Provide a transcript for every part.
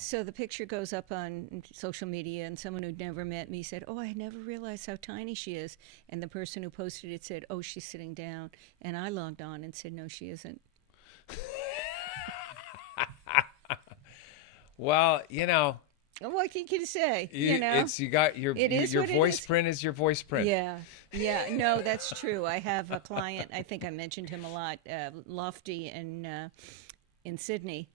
So the picture goes up on social media, and someone who'd never met me said, "Oh, I never realized how tiny she is." And the person who posted it said, "Oh, she's sitting down." And I logged on and said, "No, she isn't." Well, What can you say? it's you got your It is your what it voice is. print is your voice print. Yeah, yeah. No, that's true. I have a client. I think I mentioned him a lot. Lofty in Sydney.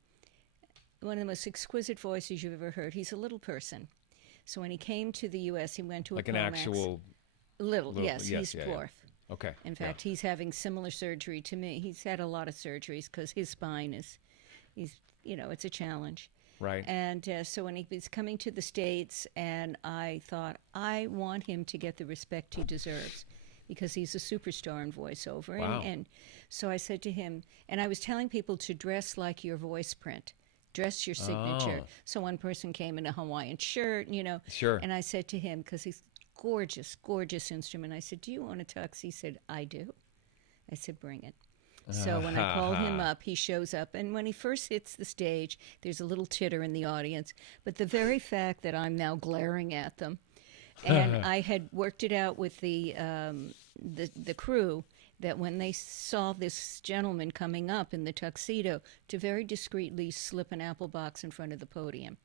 One of the most exquisite voices you've ever heard. He's a little person. So when he came to the U.S., he went to Like a an Promax. actual Little, yes, he's yeah. dwarf. Okay. In fact, he's having similar surgery to me. He's had a lot of surgeries because his spine it's a challenge. Right. And so when he was coming to the States, and I thought, I want him to get the respect he deserves because he's a superstar in voiceover. Wow. And so I said to him, and I was telling people to dress like your voice print. Dress your signature. Oh. So one person came in a Hawaiian shirt, Sure. And I said to him, because he's gorgeous, gorgeous instrument, I said, "Do you own a tux?" He said, "I do." I said, "Bring it." So when I call him up, he shows up. And when he first hits the stage, there's a little titter in the audience. But the very fact that I'm now glaring at them, and I had worked it out with the crew, that when they saw this gentleman coming up in the tuxedo, to very discreetly slip an apple box in front of the podium.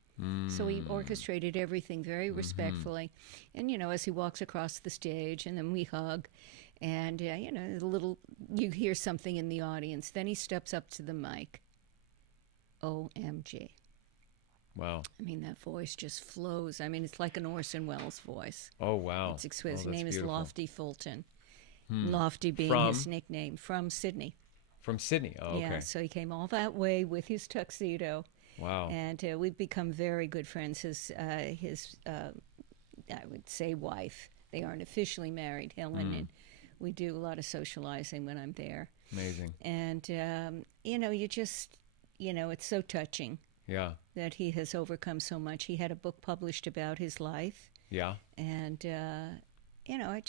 So he orchestrated everything very respectfully. And, as he walks across the stage, and then we hug, and, you hear something in the audience. Then he steps up to the mic. OMG. Wow. I mean, that voice just flows. I mean, it's like an Orson Welles voice. Oh, wow. It's exquisite. His that's name beautiful. is Lofty Fulton. Lofty being his nickname. From Sydney. From Sydney. Oh, okay. Yeah, so he came all that way with his tuxedo. Wow. And we've become very good friends. His I would say, wife. They aren't officially married, Helen, and we do a lot of socializing when I'm there. Amazing. And, you just, it's so touching. Yeah. That he has overcome so much. He had a book published about his life. Yeah. And, I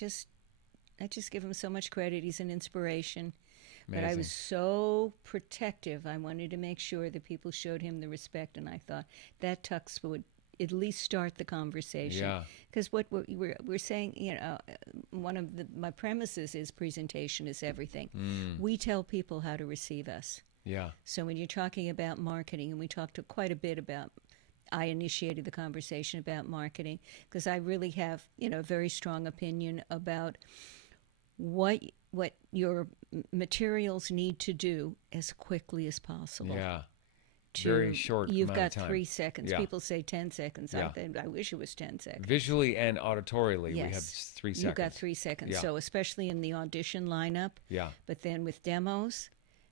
just give him so much credit. He's an inspiration. Amazing. But I was so protective. I wanted to make sure that people showed him the respect, and I thought that tux would at least start the conversation. Yeah. Because what we're saying, one of my premises is presentation is everything. We tell people how to receive us. Yeah. So when you're talking about marketing, and we talked quite a bit about, I initiated the conversation about marketing because I really have, a very strong opinion about what your materials need to do as quickly as possible. Yeah. Very short You've amount got of time. 3 seconds. Yeah. People say 10 seconds. Yeah. I wish it was 10 seconds. Visually and auditorially, Yes. we have 3 seconds. You've got 3 seconds. Yeah. So especially in the audition lineup, Yeah. but then with demos,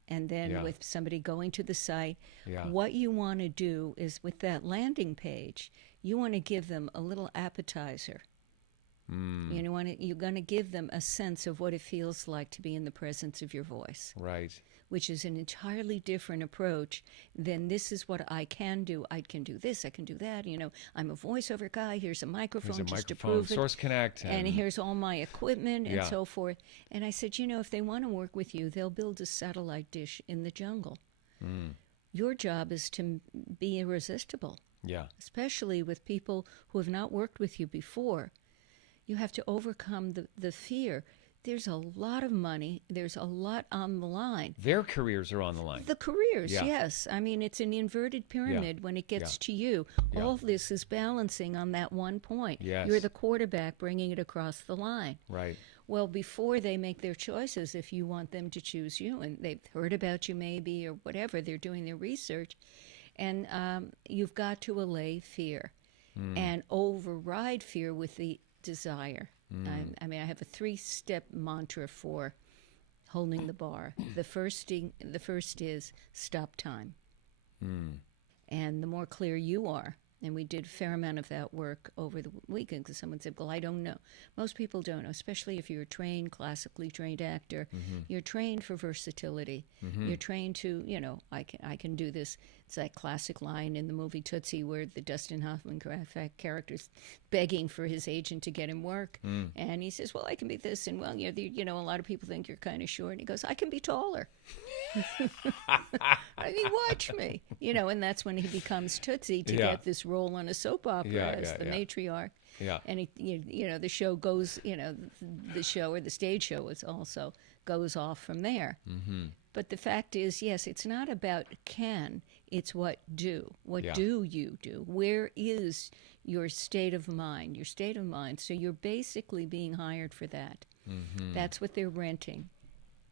and then Yeah. with somebody going to the site, Yeah. what you want to do is with that landing page, you want to give them a little appetizer. You're going to give them a sense of what it feels like to be in the presence of your voice. Right. Which is an entirely different approach than this is what I can do. I can do this, I can do that. I'm a voiceover guy. Here's a microphone There's a just microphone, to prove it. Source Connect. And here's all my equipment and Yeah. so forth. And I said, if they want to work with you, they'll build a satellite dish in the jungle. Your job is to be irresistible, Yeah. especially with people who have not worked with you before. You have to overcome the fear. There's a lot of money. There's a lot on the line. Their careers are on the line. The careers, Yeah. yes. I mean, it's an inverted pyramid when it gets to you. Yeah. All this is balancing on that one point. Yes. You're the quarterback bringing it across the line. Right. Well, before they make their choices, if you want them to choose you, and they've heard about you maybe or whatever, they're doing their research, and you've got to allay fear and override fear with the desire. I have a 3-step mantra for holding the bar. The first is stop time. And the more clear you are, and we did a fair amount of that work over the weekend because someone said, well, I don't know. Most people don't know, especially if you're a classically trained actor. You're trained for versatility. You're trained to, I can do this. It's that classic line in the movie Tootsie where the Dustin Hoffman character's begging for his agent to get him work. And he says, well, I can be this. And, well, a lot of people think you're kind of short. And he goes, I can be taller. I mean, watch me. And that's when he becomes Tootsie to Yeah. get this role on a soap opera Yeah, as yeah, the yeah. matriarch. Yeah. And the show goes, the show or the stage show is also goes off from there. Mm-hmm. But the fact is, yes, it's not about can, it's what do. What Yeah. do you do? Where is your state of mind? Your state of mind. So you're basically being hired for that. Mm-hmm. That's what they're renting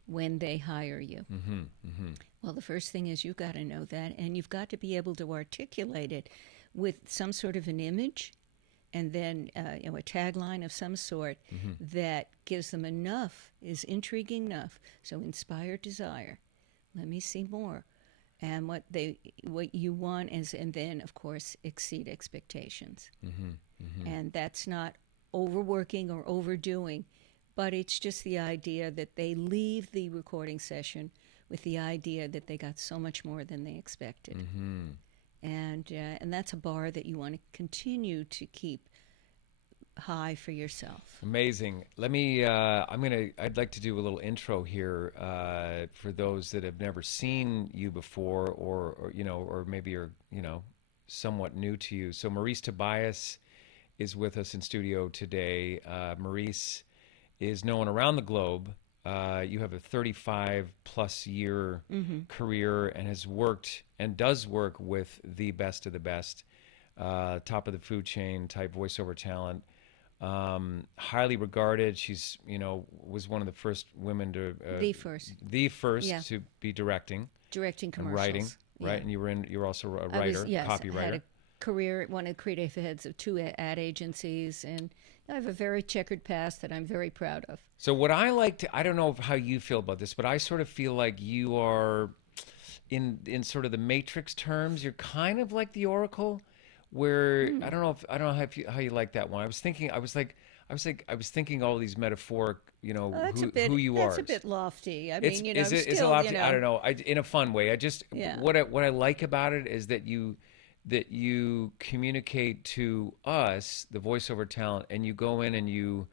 when they hire you. Mm-hmm. Mm-hmm. Well, the first thing is you've got to know that, and you've got to be able to articulate it with some sort of an image and then a tagline of some sort that gives them enough, is intriguing enough. So inspire desire. Let me see more. And what you want is, and then, of course, exceed expectations. Mm-hmm. Mm-hmm. And that's not overworking or overdoing, but it's just the idea that they leave the recording session with the idea that they got so much more than they expected. Mm-hmm. And that's a bar that you want to continue to keep high for yourself. Amazing. Let me. I'd like to do a little intro here for those that have never seen you before, or maybe are somewhat new to you. So Marice Tobias is with us in studio today. Marice is known around the globe. You have a 35-plus year career and has worked and does work with the best of the best, top of the food chain type voiceover talent. Highly regarded. She's, was one of the first women to the first Yeah. to be directing Directing and commercials. writing, right? Yeah. And you were also a I writer, was, yes, copywriter. I had a career, one of the creative heads of 2 ad agencies, and I have a very checkered past that I'm very proud of. So what I like to, I don't know how you feel about this, but I sort of feel like you are, in sort of the Matrix terms, you're kind of like the Oracle, where I don't know how you like that one. I was thinking all these metaphoric, who you are. That's a bit lofty. I It's mean, is it still, a lot? I don't know. In a fun way. I just Yeah. what I like about it is that you communicate to us, the voiceover talent, and you go in and you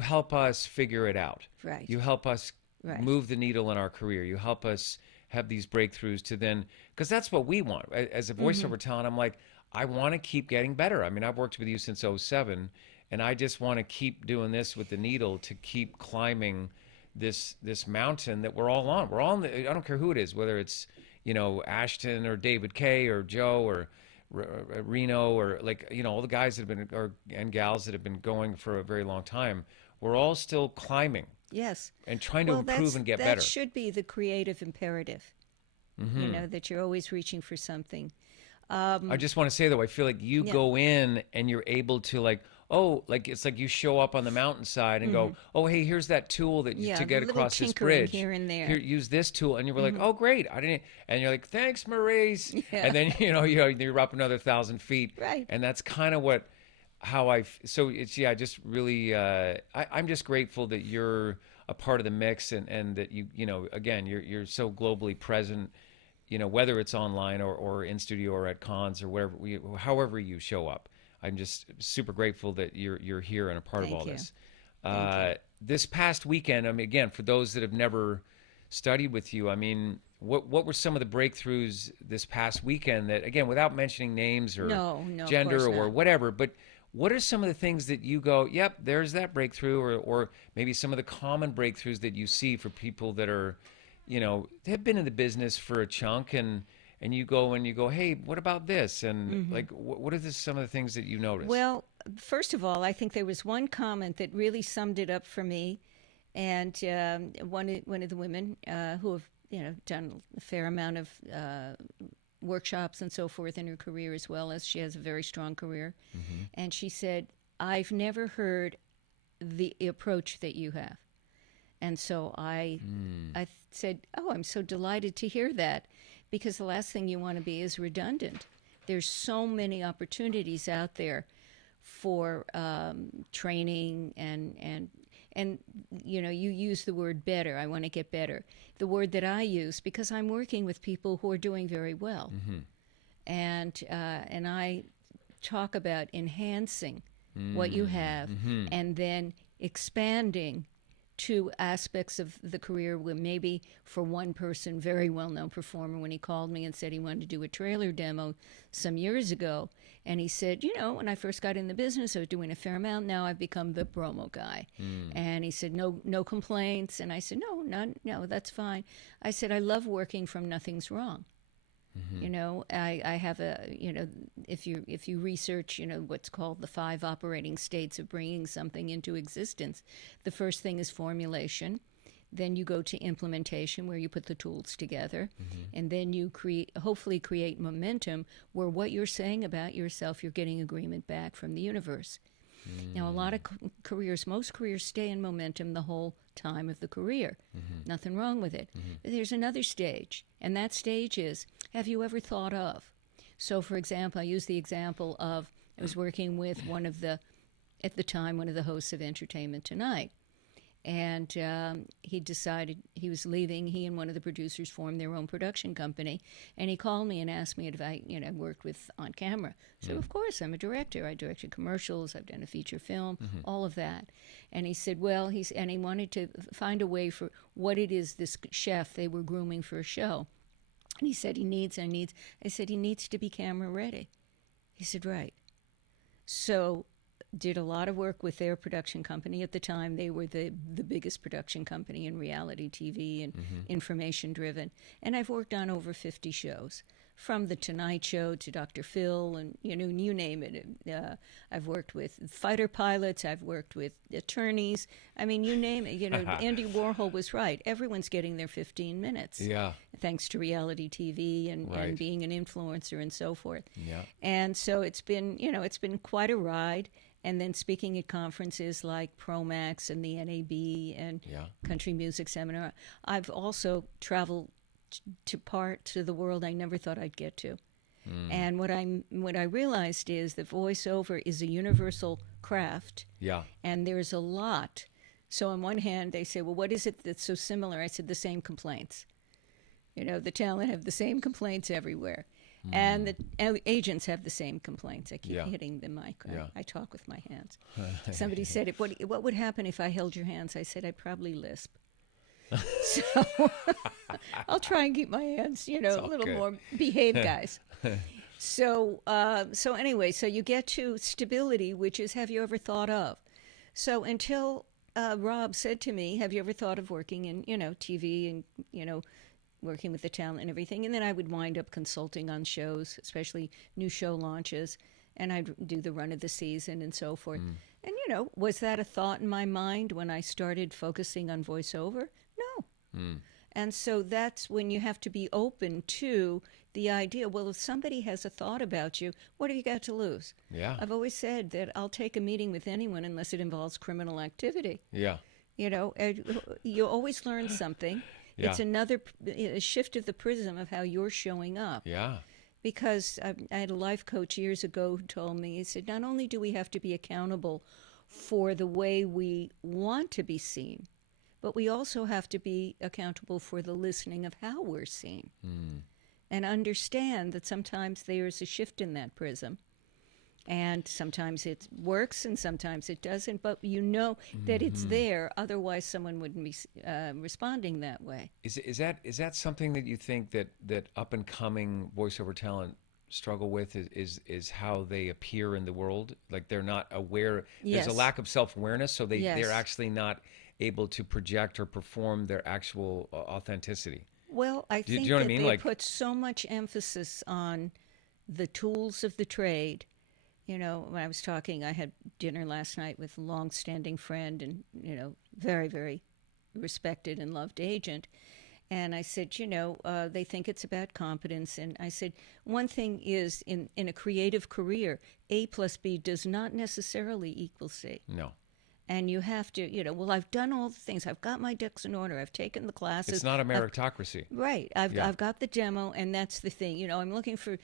help us figure it out. Right. You help us Right. move the needle in our career. You help us have these breakthroughs to then, because that's what we want. As a voiceover talent, I'm like, I want to keep getting better. I mean, I've worked with you since '07, and I just want to keep doing this with the needle to keep climbing this mountain that we're all on. We're all I don't care who it is, whether it's Ashton or David Kay or Joe or Reno or all the guys that have been and gals that have been going for a very long time. We're all still climbing Yes. and trying to improve and get that better. That should be the creative imperative. That you're always reaching for something. I just want to say though, I feel like you go in and you're able to it's like you show up on the mountainside and go, oh hey, here's that tool that to get little across this tinkering bridge. here and there. Here, use this tool, and you were like, oh great, I didn't. And you're like, thanks, Marice. Yeah. And then you're up another 1,000 feet. Right. And that's kind of so it's just really I'm just grateful that you're a part of the mix and that again you're so globally present. Whether it's online or in studio or at cons or wherever, however you show up, I'm just super grateful that you're here and a part of all this. This past weekend, I mean, again, for those that have never studied with you, I mean, what were some of the breakthroughs this past weekend that, again, without mentioning names or gender or whatever, but what are some of the things that you go, yep, there's that breakthrough, or maybe some of the common breakthroughs that you see for people that are, have been in the business for a chunk and you go, hey, what about this? And what are some of the things that you noticed? Well, first of all, I think there was one comment that really summed it up for me. And one of the women who have done a fair amount of workshops and so forth in her career, as well as she has a very strong career. And she said, I've never heard the approach that you have. And so I said, oh, I'm so delighted to hear that, because the last thing you want to be is redundant. There's so many opportunities out there for training and you use the word better. I want to get better. The word that I use, because I'm working with people who are doing very well, and I talk about enhancing what you have and then expanding to aspects of the career where maybe for one person, very well-known performer, when he called me and said he wanted to do a trailer demo some years ago, and he said, when I first got in the business, I was doing a fair amount. Now I've become the promo guy. And he said, no complaints. And I said, no, that's fine. I said, I love working from nothing's wrong. I have if you research, what's called the 5 operating states of bringing something into existence, the first thing is formulation. Then you go to implementation, where you put the tools together, and then you hopefully create momentum, where what you're saying about yourself, you're getting agreement back from the universe. Now, a lot of most careers stay in momentum the whole time of the career. Nothing wrong with it. But there's another stage, and that stage is, have you ever thought of? So, for example, I use the example of, I was working with at the time, one of the hosts of Entertainment Tonight. And he decided he was leaving. He and one of the producers formed their own production company. And he called me and asked me if I worked with on camera. So, of course, I'm a director. I directed commercials. I've done a feature film, all of that. And he said, and he wanted to find a way for what it is, this chef they were grooming for a show. And he said, I said, he needs to be camera ready. He said, right. So did a lot of work with their production company. At the time, they were the biggest production company in reality TV and information driven. And I've worked on over 50 shows, from The Tonight Show to Dr. Phil, and you name it. I've worked with fighter pilots. I've worked with attorneys. I mean, you name it. Andy Warhol was right. Everyone's getting their 15 minutes. Yeah. Thanks to reality TV and being an influencer and so forth. Yeah. And so it's been quite a ride. And then speaking at conferences like Promax and the NAB and Country Music Seminar. I've also traveled to parts of the world I never thought I'd get to. And what I realized is that voiceover is a universal craft. Yeah. And there's a lot. So on one hand, they say, well, what is it that's so similar? I said, the same complaints. The talent have the same complaints everywhere. And the agents have the same complaints. I keep hitting the mic. I talk with my hands. Somebody said, what would happen if I held your hands? I said, I'd probably lisp. So I'll try and keep my hands, a little more behaved guys. So anyway, so you get to stability, which is, have you ever thought of? So until Rob said to me, have you ever thought of working in, TV and, working with the talent and everything. And then I would wind up consulting on shows, especially new show launches, and I'd do the run of the season and so forth. And, was that a thought in my mind when I started focusing on voiceover? No. And so that's when you have to be open to the idea, well, if somebody has a thought about you, what have you got to lose? Yeah. I've always said that I'll take a meeting with anyone unless it involves criminal activity. Yeah. You always learn something. Yeah. It's another shift of the prism of how you're showing up. Yeah. Because I had a life coach years ago who told me, he said, not only do we have to be accountable for the way we want to be seen, but we also have to be accountable for the listening of how we're seen. And understand that sometimes there's a shift in that prism. And sometimes it works and sometimes it doesn't, but that it's there, otherwise someone wouldn't be responding that way. Is that something that you think that up and coming voiceover talent struggle with, is how they appear in the world? Like they're not aware, there's a lack of self-awareness, so they're actually not able to project or perform their actual authenticity. Well, I think that they put so much emphasis on the tools of the trade. When I was talking, I had dinner last night with a long-standing friend and, very, very respected and loved agent. And I said, they think it's about competence. And I said, one thing is, in a creative career, A plus B does not necessarily equal C. No. And you have to, I've done all the things. I've got my ducks in order. I've taken the classes. It's not a meritocracy. Right. I've got the demo, and that's the thing. I'm looking for,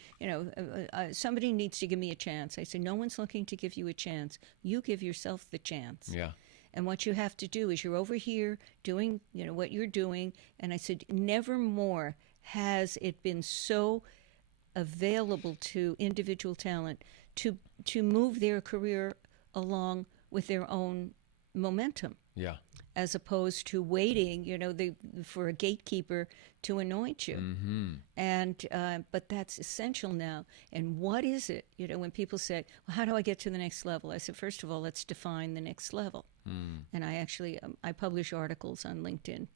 somebody needs to give me a chance. I said, no one's looking to give you a chance. You give yourself the chance. Yeah. And what you have to do is you're over here doing, what you're doing. And I said, never more has it been so available to individual talent to move their career along with their own momentum. Yeah. as opposed to waiting, for a gatekeeper to anoint you. And but that's essential now. And what is it? When people say, "Well, how do I get to the next level?" I said, first of all, let's define the next level. And I actually I publish articles on LinkedIn,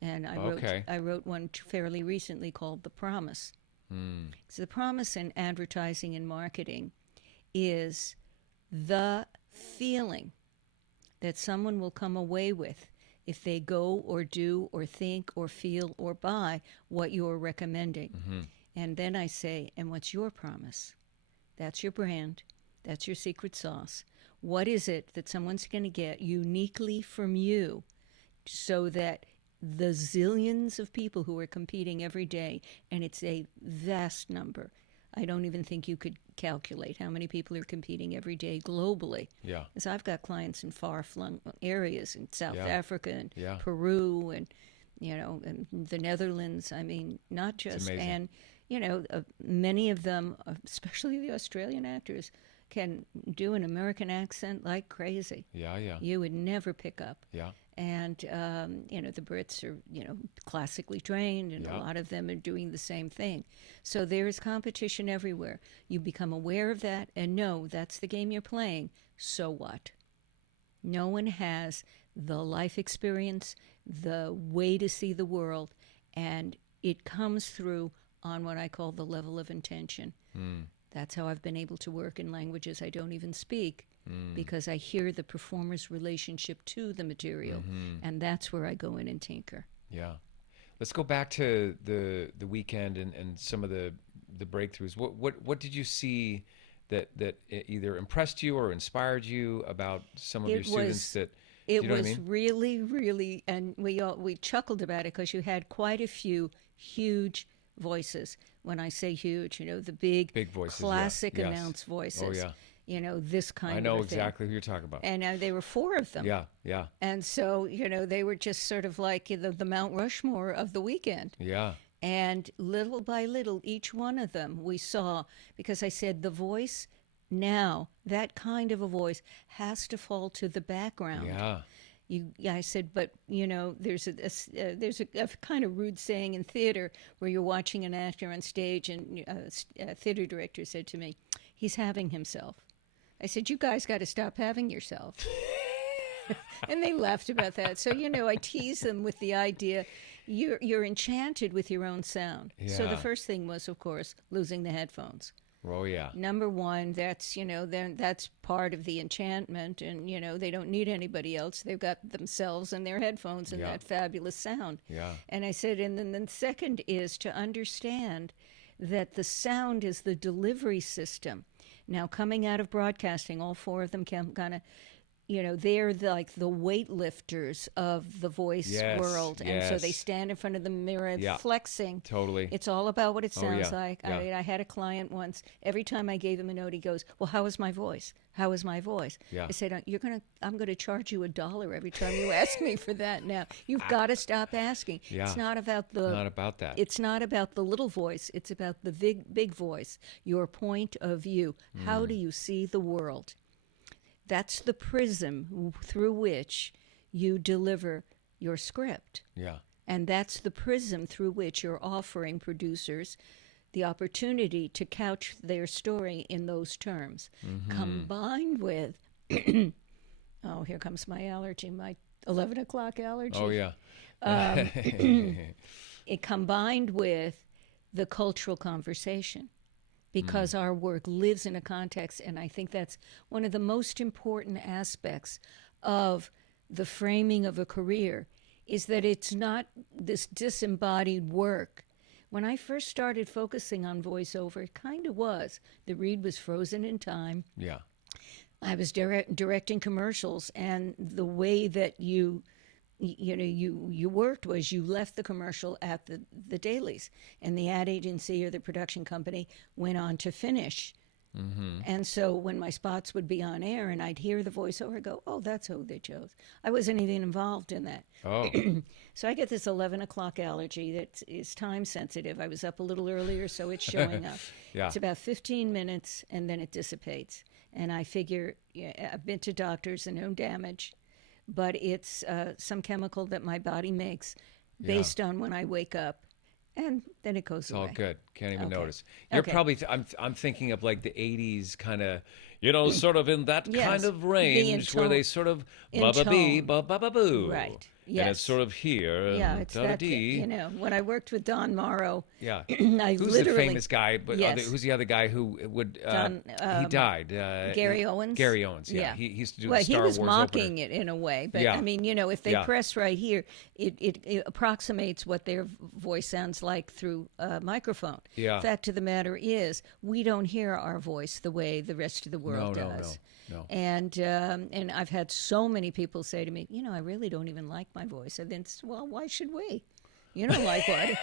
and I wrote one fairly recently called "The Promise." So the promise in advertising and marketing is the feeling that someone will come away with if they go or do or think or feel or buy what you're recommending. And then I say, and what's your promise? That's your brand. That's your secret sauce. What is it that someone's going to get uniquely from you so that the zillions of people who are competing every day, and it's a vast number. I don't even think you could calculate how many people are competing every day globally. Yeah. Because I've got clients in far-flung areas in South Africa and Yeah. Peru and, and the Netherlands. I mean, not just, and, many of them, especially the Australian actors, can do an American accent like crazy. Yeah, yeah. You would never pick up. Yeah. And, the Brits are, classically trained, and a lot of them are doing the same thing. So there is competition everywhere. You become aware of that, and no, that's the game you're playing. So what? No one has the life experience, the way to see the world, and it comes through on what I call the level of intention. That's how I've been able to work in languages I don't even speak, because I hear the performer's relationship to the material, and that's where I go in and tinker. Yeah. Let's go back to the weekend and some of the breakthroughs. What did you see that either impressed you or inspired you about some of your students that it you know was what I mean? really, really, and we chuckled about it because you had quite a few huge voices. When I say huge, the big voices, classic yes. announce voices. Oh yeah. This kind of I know a thing. exactly who you're talking about. And there were 4 of them. Yeah, yeah. And so, they were just sort of like the Mount Rushmore of the weekend. Yeah. And little by little, each one of them we saw, because I said the voice now, that kind of a voice has to fall to the background. Yeah. I said, but there's a kind of rude saying in theater where you're watching an actor on stage, and a theater director said to me, "He's having himself." I said, "You guys got to stop having yourself." And they laughed about that. So I tease them with the idea you're enchanted with your own sound. So the Yeah. first thing was, of course, losing the headphones. Oh yeah. Number one, that's then that's part of the enchantment, and they don't need anybody else. They've got themselves and their headphones and that fabulous sound. Yeah. And I said, and then the second is to understand that the sound is the delivery system. Now, coming out of broadcasting, all 4 of them kind of, they're like the weightlifters of the voice world. And so they stand in front of the mirror flexing. Totally. It's all about what it sounds like. Yeah. I had a client once, every time I gave him a note, he goes, "Well, how is my voice? How is my voice?" Yeah. I said, I'm going to charge you $1 every time you ask me for that now. You've got to stop asking. Yeah. It's not about that. It's not about the little voice. It's about the big voice, your point of view. How do you see the world? That's the prism through which you deliver your script. Yeah. And that's the prism through which you're offering producers the opportunity to couch their story in those terms, combined with, oh, here comes my allergy, my 11 o'clock allergy. Oh yeah. It combined with the cultural conversation, because our work lives in a context, and I think that's one of the most important aspects of the framing of a career, is that it's not this disembodied work. When I first started focusing on voiceover, it kind of was. The reed was frozen in time. Yeah. I was directing commercials, and the way that you worked was you left the commercial at the dailies, and the ad agency or the production company went on to finish. And so when my spots would be on air and I'd hear the voiceover, I'd go, "Oh, that's who they chose." I wasn't even involved in that. Oh. So I get this 11 o'clock allergy that is time sensitive. I was up a little earlier, so it's showing up. Yeah. It's about 15 minutes, and then it dissipates. And I figure, I've been to doctors and no damage. but it's some chemical that my body makes Yeah. based on when I wake up, and then it goes It's all away. good. Can't even Okay. notice. You're Okay. probably. I'm thinking of like the '80s kind of, sort of in that kind Yes. of The range where they sort of ba ba bee intone. ba ba ba boo, Right. and it's Yes. sort of here Yeah, and it's da da that, dee. when I worked with Don Morrow, Yeah. I Who's the literally, famous guy? But yes, who's the other guy who would? Don, He died. Gary Owens. Gary Owens. Yeah. Yeah. He used to do the Well, he Star was Wars mocking opener. it in a way, but Yeah. I mean, if they Yeah. press right here, it approximates what their voice sounds like through a microphone. Yeah. Fact of the matter is, we don't hear our voice the way the rest of the world No. does. No. And I've had so many people say to me, I really don't even like my voice. And then, well, why should we? You don't like what?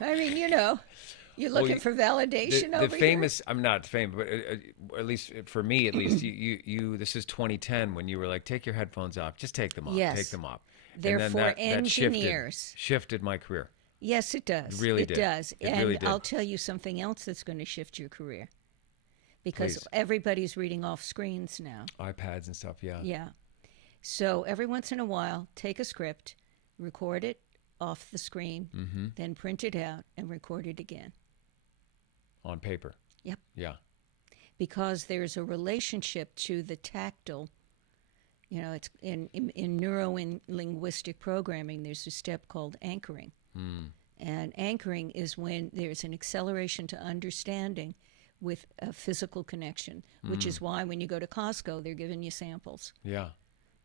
I mean, you're looking for validation The over famous, I'm not famous, but at least for me, at least, you. This is 2010 when you were like, take your headphones off, just take them off, Yes. take them off. They're and then for that engineers. shifted my career. Yes, it does. It really It did. does. It And really did. I'll tell you something else that's going to shift your career. Because Please. everybody's reading off screens now. iPads and stuff. Yeah. Yeah. So every once in a while, take a script, record it off the screen, then print it out and record it again. On paper. Yep. Yeah. Because there's a relationship to the tactile. It's in neuro-linguistic programming, there's a step called anchoring. And anchoring is when there's an acceleration to understanding with a physical connection, which is why when you go to Costco, they're giving you samples. Yeah.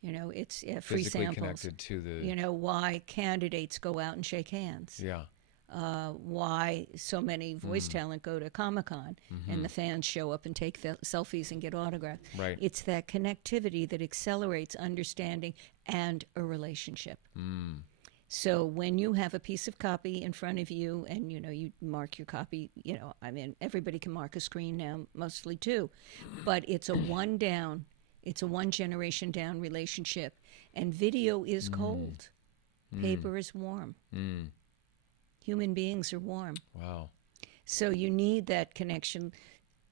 It's free Physically samples. connected to the. Why candidates go out and shake hands. Yeah. Why so many voice talent go to Comic-Con and the fans show up and take selfies and get autographs. Right. It's that connectivity that accelerates understanding and a relationship. So when you have a piece of copy in front of you and, you mark your copy, everybody can mark a screen now, mostly too. But it's a one down, it's a one generation down relationship. And video is cold. Paper is warm. Human beings are warm. Wow. So you need that connection.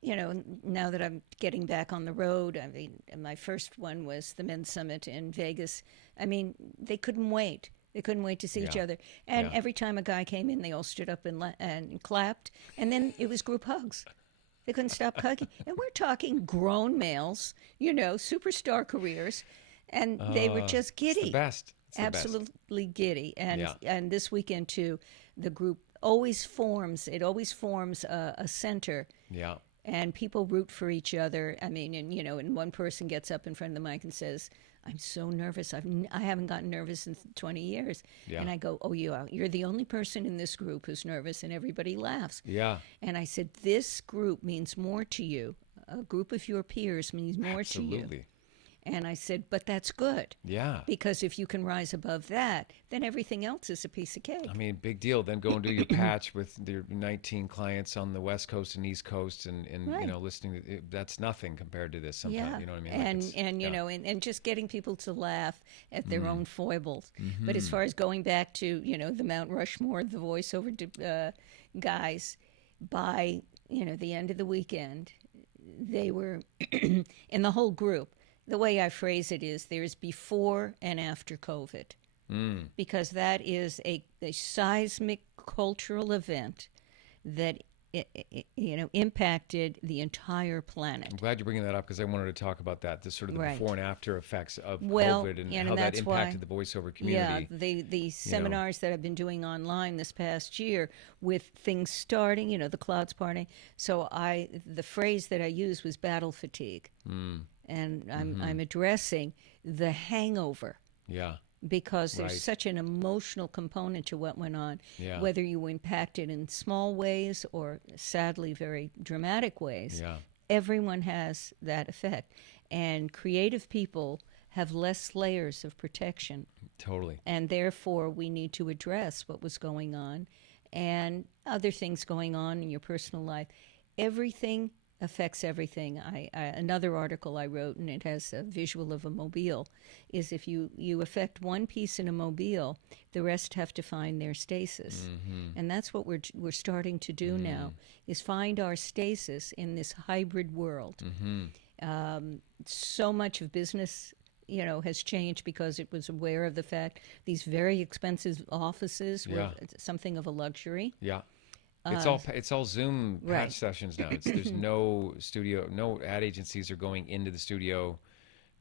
Now that I'm getting back on the road, I mean, my first one was the Men's Summit in Vegas. I mean, they couldn't wait. They couldn't wait to see each other. And every time a guy came in, they all stood up and clapped. And then it was group hugs. They couldn't stop hugging. And we're talking grown males, superstar careers. And they were just giddy. It's the best. It's the best. Absolutely giddy. And this weekend, too, the group always forms a center. Yeah. And people root for each other. I mean, and one person gets up in front of the mic and says, I'm so nervous. I haven't gotten nervous in 20 years. Yeah. And I go, oh, you're the only person in this group who's nervous, and everybody laughs. Yeah. And I said, this group means more to you. A group of your peers means more to you. Absolutely. And I said, but that's good. Yeah. Because if you can rise above that, then everything else is a piece of cake. I mean, big deal. Then go and do your patch with your 19 clients on the West Coast and East Coast, and Right. Listening. That's nothing compared to this. Sometimes, Yeah, you know what I mean. And just getting people to laugh at their own foibles. But as far as going back to the Mount Rushmore, the voiceover guys, by the end of the weekend, they were in the whole group. The way I phrase it is there's before and after COVID, because that is a seismic cultural event that impacted the entire planet. I'm glad you're bringing that up because I wanted to talk about that, the sort of the Right. before and after effects of Well, COVID and and how that that's why- impacted the voiceover community. Yeah, the seminars that I've been doing online this past year with things starting, the clouds parting. So the phrase that I used was battle fatigue, and I'm addressing the hangover. Yeah. Because there's Right. such an emotional component to what went on, Yeah. whether you were impacted in small ways or sadly very dramatic ways. Yeah. Everyone has that effect. And creative people have less layers of protection. Totally. And therefore, we need to address what was going on and other things going on in your personal life. Everything affects everything. Another article I wrote, and it has a visual of a mobile, is if you affect one piece in a mobile, the rest have to find their stasis. And that's what we're starting to do now, is find our stasis in this hybrid world. So much of business, has changed because it was aware of the fact these very expensive offices were something of a luxury. Yeah. It's all Zoom patch sessions now. There's no studio, no ad agencies are going into the studio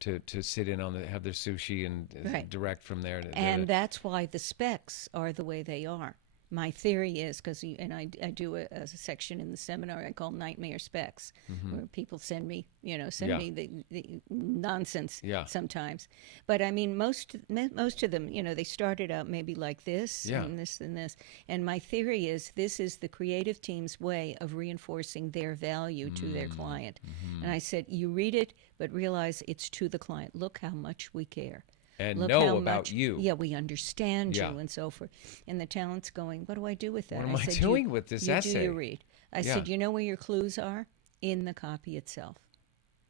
to sit in have their sushi and direct from there. And that's why the specs are the way they are. My theory is, I do a section in the seminar I call Nightmare Specs, where people send me the nonsense sometimes. But I mean, most of them, they started out maybe like this and this and this. And my theory is this is the creative team's way of reinforcing their value to their client. And I said, you read it, but realize it's to the client. Look how much we care. And Look know about you. Yeah, we understand you and so forth. And the talent's going, what do I do with that? What am I doing with this essay? You do your read. I said, you know where your clues are? In the copy itself.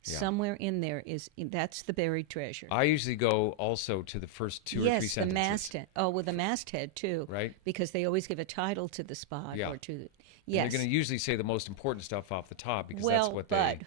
Yeah. Somewhere in there that's the buried treasure. I usually go also to the first two or three sentences. Yes, the masthead. Oh, well, the masthead too. Right. Because they always give a title to the spot or to the... Yes. And they're going to usually say the most important stuff off the top because that's what but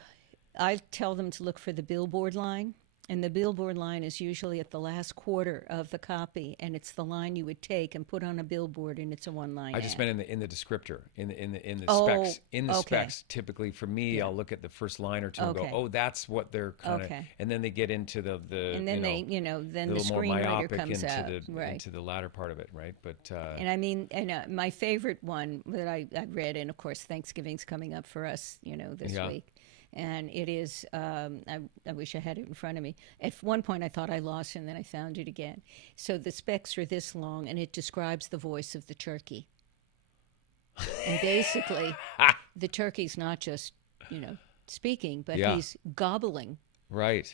I tell them to look for the billboard line. And the billboard line is usually at the last quarter of the copy, and it's the line you would take and put on a billboard, and it's a one-line. I just meant in the descriptor, in the specs. In the specs, typically for me, I'll look at the first line or two and go, "Oh, that's what they're kind of." And then they get into the and then then the screenwriter comes out into the latter part of it, right? But and I mean, my favorite one that I read, and of course Thanksgiving's coming up for us, this week. And it is, I wish I had it in front of me. At one point I thought I lost it, and then I found it again. So the specs are this long, and it describes the voice of the turkey. And basically, the turkey's not just, speaking, but he's gobbling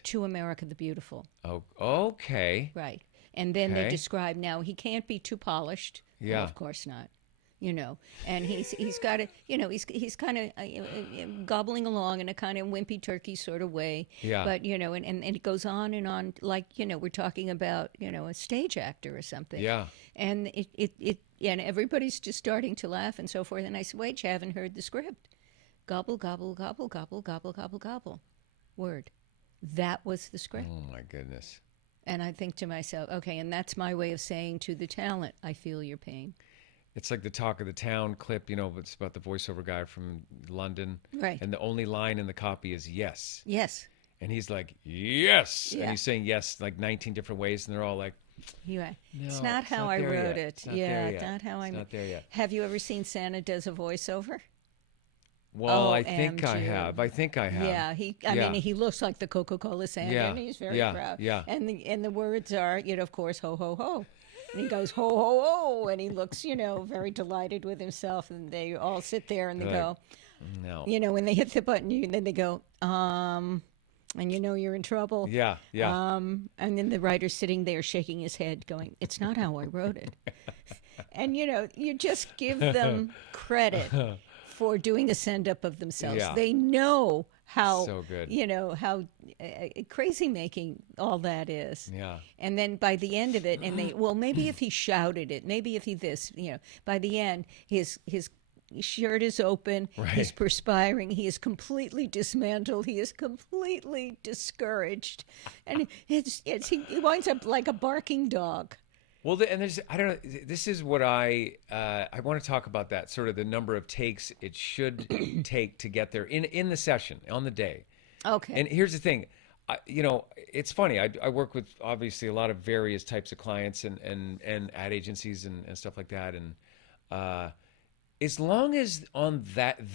to America the Beautiful. Oh, okay. Right. And then they describe, now he can't be too polished. Yeah. Well, of course not. And he's got a, he's kind of gobbling along in a kind of wimpy turkey sort of way. Yeah. But, and it goes on, like, we're talking about, a stage actor or something. Yeah. And and everybody's just starting to laugh and so forth. And I said, wait, you haven't heard the script. Gobble, gobble, gobble, gobble, gobble, gobble, gobble. Word. That was the script. Oh, my goodness. And I think to myself, okay, and that's my way of saying to the talent, I feel your pain. It's like the Talk of the Town clip, it's about the voiceover guy from London. Right. And the only line in the copy is yes. Yes. And he's like, yes. Yeah. And he's saying yes like 19 different ways, and they're all like, no, it's not how not I wrote yet. it. It's not It's not how it's not there yet. Have you ever seen Santa does a voiceover? Well, I think I have. Yeah, I mean, he looks like the Coca-Cola Santa, and he's very proud. Yeah. And the words are, of course, ho, ho, ho. And he goes, ho, ho, ho, and he looks, very delighted with himself. And they all sit there and they go, no. When they hit the button, and then they go, and you're in trouble. Yeah. And then the writer's sitting there shaking his head going, it's not how I wrote it. And, you just give them credit for doing a send-up of themselves. Yeah. They know how, so good. How crazy making all that is. Yeah. And then by the end of it, maybe if he shouted it, maybe if he by the end, his shirt is open, he's perspiring, he is completely dismantled, he is completely discouraged, and he winds up like a barking dog. Well, and I don't know. This is what I want to talk about, that sort of the number of takes it should take to get there in the session on the day. Okay. And here's the thing, it's funny. I work with obviously a lot of various types of clients and ad agencies and stuff like that. And as long as on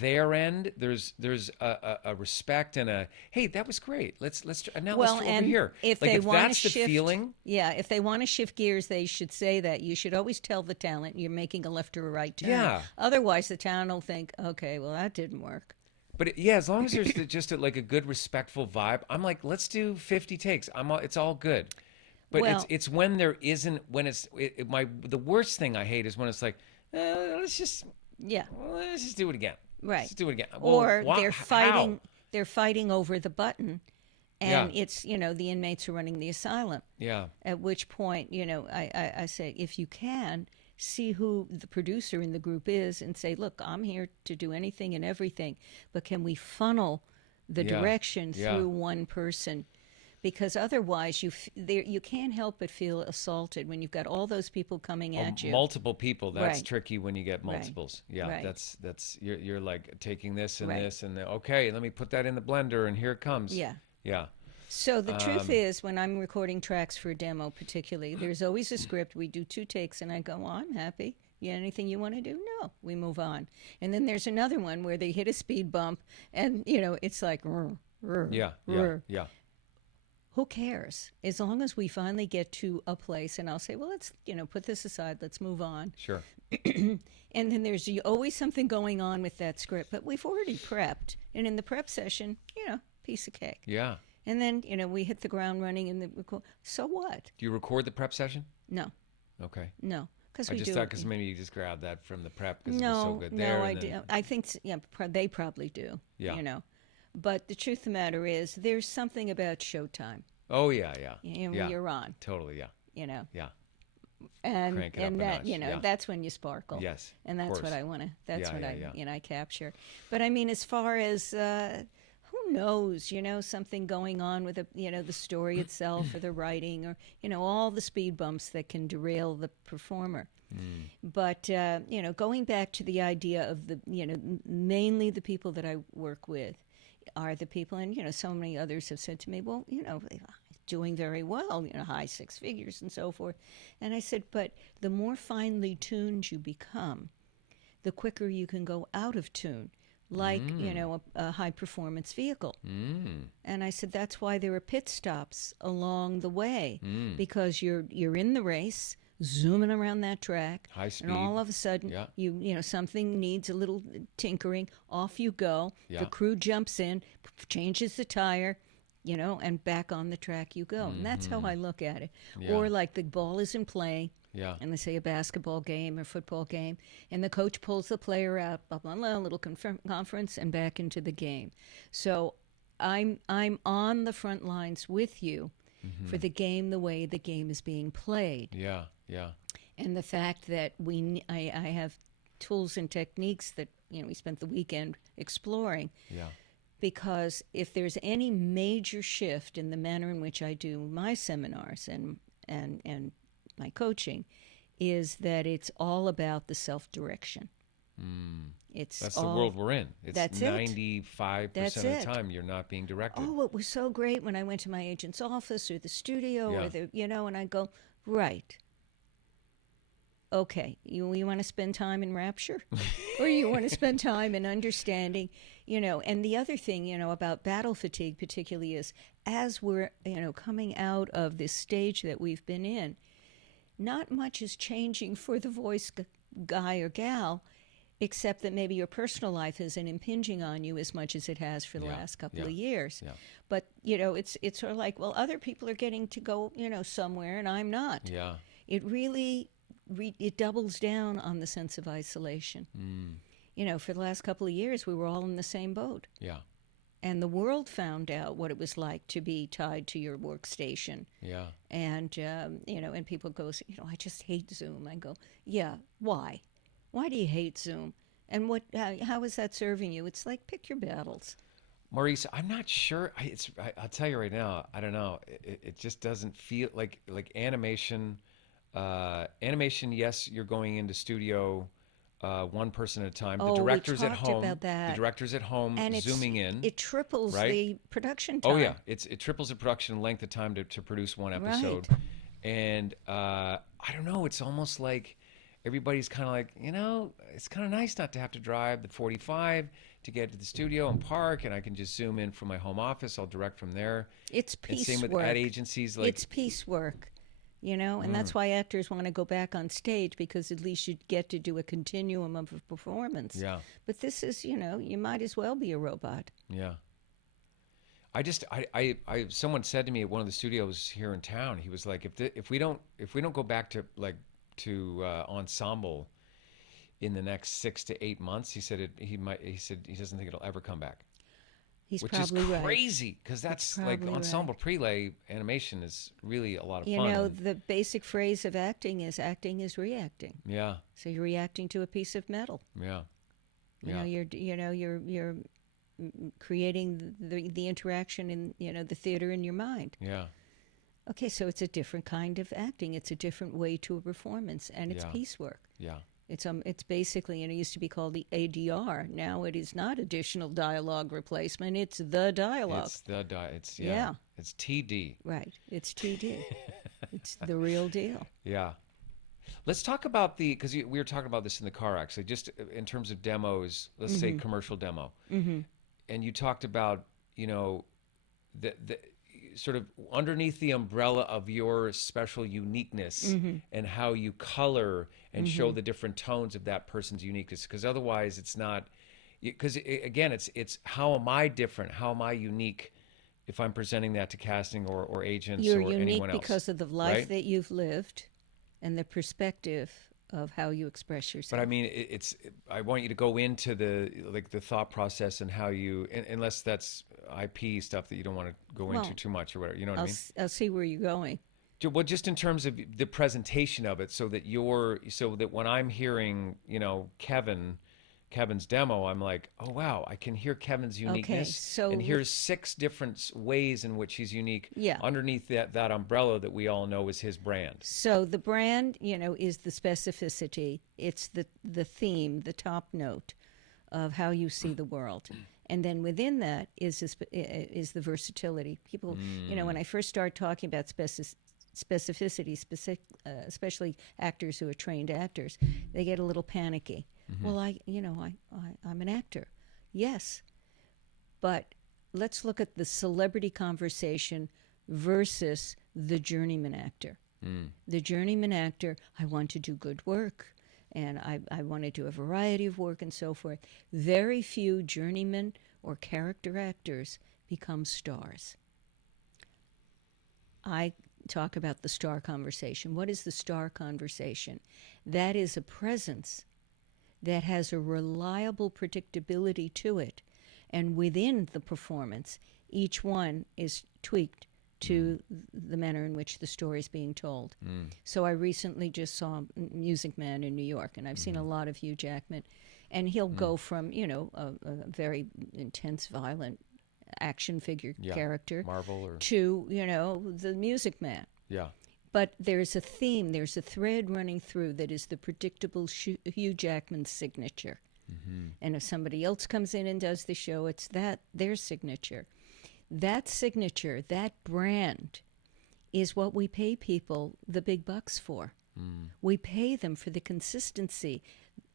their end there's a respect and a, hey, that was great. Let's now let's over here. If like they if want that's to the shift, feeling, if they want to shift gears, they should say that. You should always tell the talent you're making a left or a right turn. Yeah. Otherwise, the talent will think, okay, well that didn't work. But as long as there's just a good respectful vibe, I'm like, let's do 50 takes. It's all good. But it's when there isn't, when the worst thing I hate is when it's like, let's just do it again. Right. Let's do it again. Or well, they're fighting. How? They're fighting over the button, and it's the inmates are running the asylum. Yeah. At which point, I say, if you can, see who the producer in the group is and say, look, I'm here to do anything and everything, but can we funnel the direction through one person? because otherwise you can't help but feel assaulted when you've got all those people coming at you. Multiple people. That's Right. tricky when you get multiples. Yeah, Right. that's you're like taking this and Right. this and okay, let me put that in the blender and here it comes. Yeah. Yeah. So the truth is, when I'm recording tracks for a demo, particularly, there's always a script. We do 2 takes, and I go, oh, I'm happy. Yeah, anything you want to do? No, we move on. And then there's another one where they hit a speed bump, and it's like, Yeah. who cares? As long as we finally get to a place, and I'll say, well, let's put this aside. Let's move on. Sure. And then there's always something going on with that script, but we've already prepped, and in the prep session, piece of cake. Yeah. And then, we hit the ground running and so what? Do you record the prep session? No, Okay. no. Because I we just do. thought because maybe you just grabbed that from the prep because it was so good there. No, I and then- do. I think, they probably do. Yeah. But the truth of the matter is, there's something about showtime. Oh, yeah. When you're on, Totally, yeah. Yeah. Crank And it up a that, notch, yeah. that's when you sparkle. Yes, And of that's what course. I want to, that's Yeah, what yeah. I capture. But I mean, as far as, who knows, something going on with the story itself or the writing or, all the speed bumps that can derail the performer. But, going back to the idea of mainly the people that I work with are the people, and, so many others have said to me, well, doing very well, high 6 figures and so forth. And I said, but the more finely tuned you become, the quicker you can go out of tune, like, a high performance vehicle. And I said, that's why there are pit stops along the way, because you're in the race, zooming around that track, High speed. and all of a sudden, something needs a little tinkering. Off you go. Yeah. The crew jumps in, changes the tire, and back on the track you go. And that's how I look at it. Yeah. Or like the ball is in play, Yeah. and they say a basketball game or football game, and the coach pulls the player out, blah, blah, blah, little conference, and back into the game. So I'm on the front lines with you for the game, the way the game is being played. Yeah. And the fact that I have tools and techniques that we spent the weekend exploring. Yeah. Because if there's any major shift in the manner in which I do my seminars and my coaching, is that it's all about the self-direction. That's the world we're in. It's That's it. 95% That's of the it. time you're not being directed. Oh, it was so great when I went to my agent's office or the studio Yeah. or and I go, right. Okay, you want to spend time in rapture, or you want to spend time in understanding, And the other thing, about battle fatigue particularly is, as we're, coming out of this stage that we've been in, not much is changing for the voice guy or gal, except that maybe your personal life isn't impinging on you as much as it has for the last couple of years. Yeah. But, it's sort of like, well, other people are getting to go, somewhere, and I'm not. Yeah. It really it doubles down on the sense of isolation. For the last couple of years, we were all in the same boat. Yeah. And the world found out what it was like to be tied to your workstation. Yeah. And, and people go, I just hate Zoom. I go, yeah, why? Why do you hate Zoom? And how is that serving you? It's like, pick your battles. Marice, I'm not sure. I'll tell you right now, I don't know. It just doesn't feel like animation. Animation, yes, you're going into studio one person at a time. Oh, the director's we at talked home. about that. The director's at home, And zooming in. It triples right? the production time. Oh yeah, it triples the production length of time to produce one episode. Right. And I don't know. It's almost like everybody's kind of like, it's kind of nice not to have to drive the 45 to get to the studio and park, and I can just zoom in from my home office. I'll direct from there. It's And same with piecework. ad agencies. Like, It's piecework, and that's why actors want to go back on stage, because at least you get to do a continuum of a performance. Yeah. But this is, you might as well be a robot. Yeah. Someone said to me at one of the studios here in town, he was like, if we don't go back to ensemble in the next 6 to 8 months, he said he doesn't think it'll ever come back. He's Which probably is right. crazy, because that's like probably ensemble prelay animation is really a lot of You fun. know, the basic phrase of acting is reacting. Yeah, So you're reacting to a piece of metal. yeah, You yeah. know, you're creating the interaction in, the theater in your mind. Yeah. Okay, so it's a different kind of acting. It's a different way to a performance, and it's Yeah. piecework. Yeah. It's basically, it used to be called the ADR. Now it is not additional dialogue replacement. It's the dialogue. Yeah. It's TD. Right. It's TD. It's the real deal. Yeah. Let's talk about because we were talking about this in the car, actually, just in terms of demos, let's say commercial demo. Mm-hmm. And you talked about, the sort of underneath the umbrella of your special uniqueness and how you color and show the different tones of that person's uniqueness. Because otherwise it's not, because again, it's how am I different? How am I unique if I'm presenting that to casting or agents You're or unique anyone else? because of the life right? that you've lived and the perspective of how you express yourself. But I mean, I want you to go into the thought process and how you, unless that's IP stuff that you don't want to go into too much or whatever. You know what I mean? I'll see where you're going. Well, just in terms of the presentation of it, so that when I'm hearing, Kevin's demo, I'm like, oh wow, I can hear Kevin's uniqueness. Okay, so and here's 6 different ways in which he's unique. Yeah. Underneath that umbrella that we all know is his brand. So the brand, is the specificity. It's the theme, the top note of how you see the world. And then within that is the versatility. People, when I first start talking about specificity, especially actors who are trained actors, they get a little panicky. Well, I'm an actor. Yes. But let's look at the celebrity conversation versus the journeyman actor. The journeyman actor, I want to do good work, and I want to do a variety of work and so forth. Very few journeyman or character actors become stars. I talk about the star conversation. What is the star conversation? That is a presence that has a reliable predictability to it. And within the performance, each one is tweaked to the manner in which the story is being told. So I recently just saw Music Man in New York, and I've seen a lot of Hugh Jackman. And he'll go from, a very intense, violent action figure character Marvel or to, the Music Man. Yeah. But there's a theme, there's a thread running through that is the predictable Hugh Jackman signature. And if somebody else comes in and does the show, it's their signature. That signature, that brand, is what we pay people the big bucks for. We pay them for the consistency.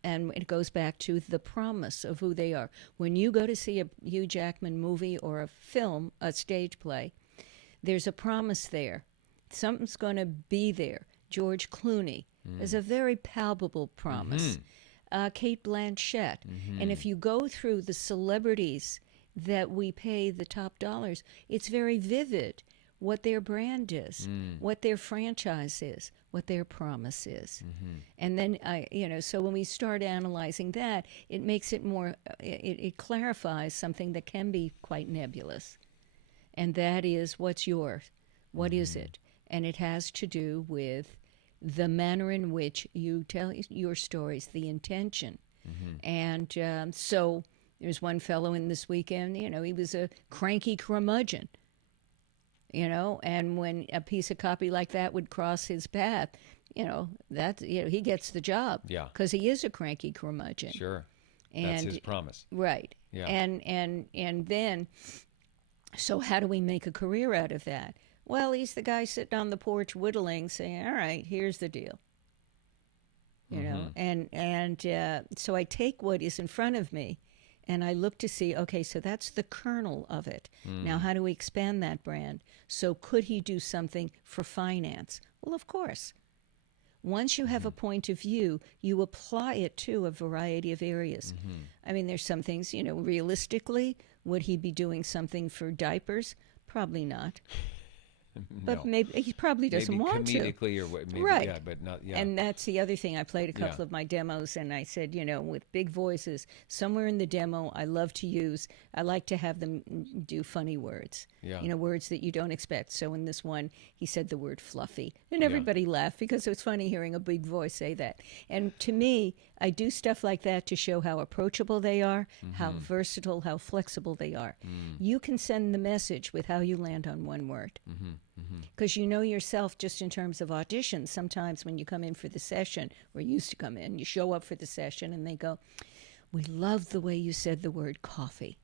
And it goes back to the promise of who they are. When you go to see a Hugh Jackman movie or a film, a stage play, there's a promise there. Something's going to be there. George Clooney is a very palpable promise. Kate Blanchett. And if you go through the celebrities that we pay the top dollars, it's very vivid what their brand is, what their franchise is, what their promise is. And then, so when we start analyzing that, it makes it more, it clarifies something that can be quite nebulous. And that is, what's yours? What is it? And it has to do with the manner in which you tell your stories, the intention. And so there's one fellow in this weekend, he was a cranky curmudgeon, and when a piece of copy like that would cross his path, he gets the job. Yeah. Because he is a cranky curmudgeon. Sure. And that's his promise. Right. Yeah. And then, so how do we make a career out of that? Well, he's the guy sitting on the porch whittling, saying, all right, here's the deal. And so I take what is in front of me and I look to see, okay, so that's the kernel of it. Now, how do we expand that brand? So could he do something for finance? Well, of course. Once you have a point of view, you apply it to a variety of areas. I mean, there's some things, realistically, would he be doing something for diapers? Probably not. But maybe he probably doesn't want to. Comedically or what? Maybe, right. Yeah, but not. Yeah. And that's the other thing. I played a couple of my demos, and I said, with big voices, somewhere in the demo, I like to have them do funny words. Yeah. Words that you don't expect. So in this one, he said the word fluffy, and everybody laughed because it was funny hearing a big voice say that. And to me, I do stuff like that to show how approachable they are, how versatile, how flexible they are. You can send the message with how you land on one word. Because you know yourself, just in terms of auditions, sometimes when you come in for the session, or used to come in, you show up for the session and they go, "We love the way you said the word coffee."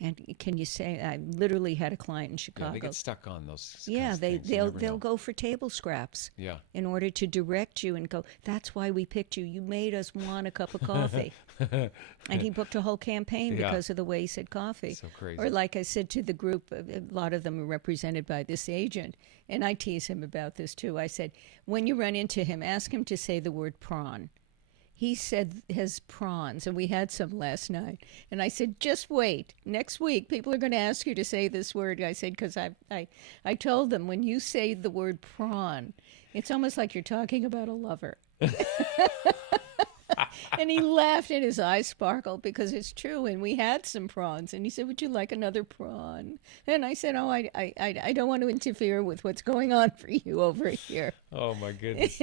And can you say, I literally had a client in Chicago. Yeah, they get stuck on those. Yeah, things. they'll go for table scraps. Yeah. In order to direct you and go, "That's why we picked you. You made us want a cup of coffee." And he booked a whole campaign because of the way he said coffee. So crazy. Or like I said to the group, a lot of them are represented by this agent, and I tease him about this too. I said, when you run into him, ask him to say the word prawn. He said his prawns, and we had some last night. And I said, just wait. Next week, people are going to ask you to say this word. I said, because I told them, when you say the word prawn, it's almost like you're talking about a lover. And he laughed and his eyes sparkled because it's true. And we had some prawns. And he said, "Would you like another prawn?" And I said, "Oh, I don't want to interfere with what's going on for you over here." Oh, my goodness.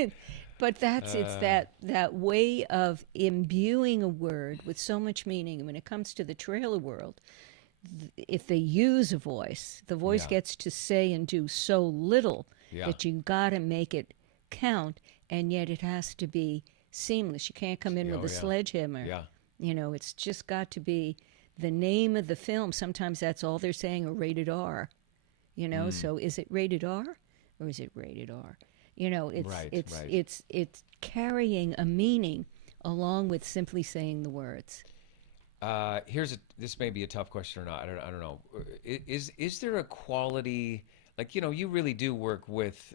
But it's that way of imbuing a word with so much meaning. And when it comes to the trailer world, if they use a voice, the voice gets to say and do so little that you got to make it count, and yet it has to be seamless. You can't come in with a sledgehammer. Yeah. You know, it's just got to be the name of the film. Sometimes that's all they're saying, or rated R. You know, so is it rated R or is it rated R? You know, it's carrying a meaning along with simply saying the words. This may be a tough question or not. I don't know. Is there a quality, like, you know, you really do work with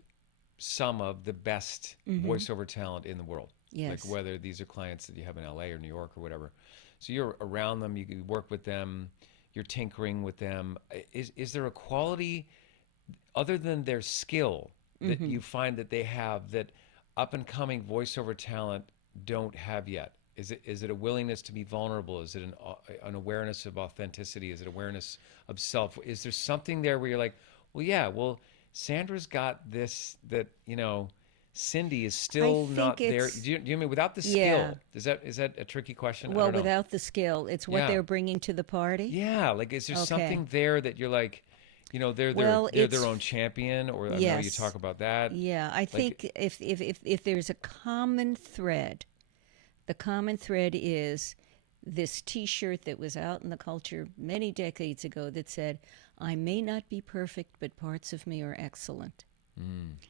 some of the best voiceover talent in the world. Yes. Like whether these are clients that you have in LA or New York or whatever. So you're around them, you work with them, you're tinkering with them. Is there a quality other than their skill that you find that they have that up and coming voiceover talent don't have yet? Is it a willingness to be vulnerable? Is it an awareness of authenticity? Is it awareness of self? Is there something there where you're like, well, Sandra's got this that, you know, Cindy is still not there. Do you mean without the skill? Yeah. Is that a tricky question? Well, I don't know. without the skill, it's what they're bringing to the party. Yeah, like is there something there that you're like, you know, they're their own champion, or I know you talk about that. Yeah, I think if there's a common thread, the common thread is this T-shirt that was out in the culture many decades ago that said, "I may not be perfect, but parts of me are excellent."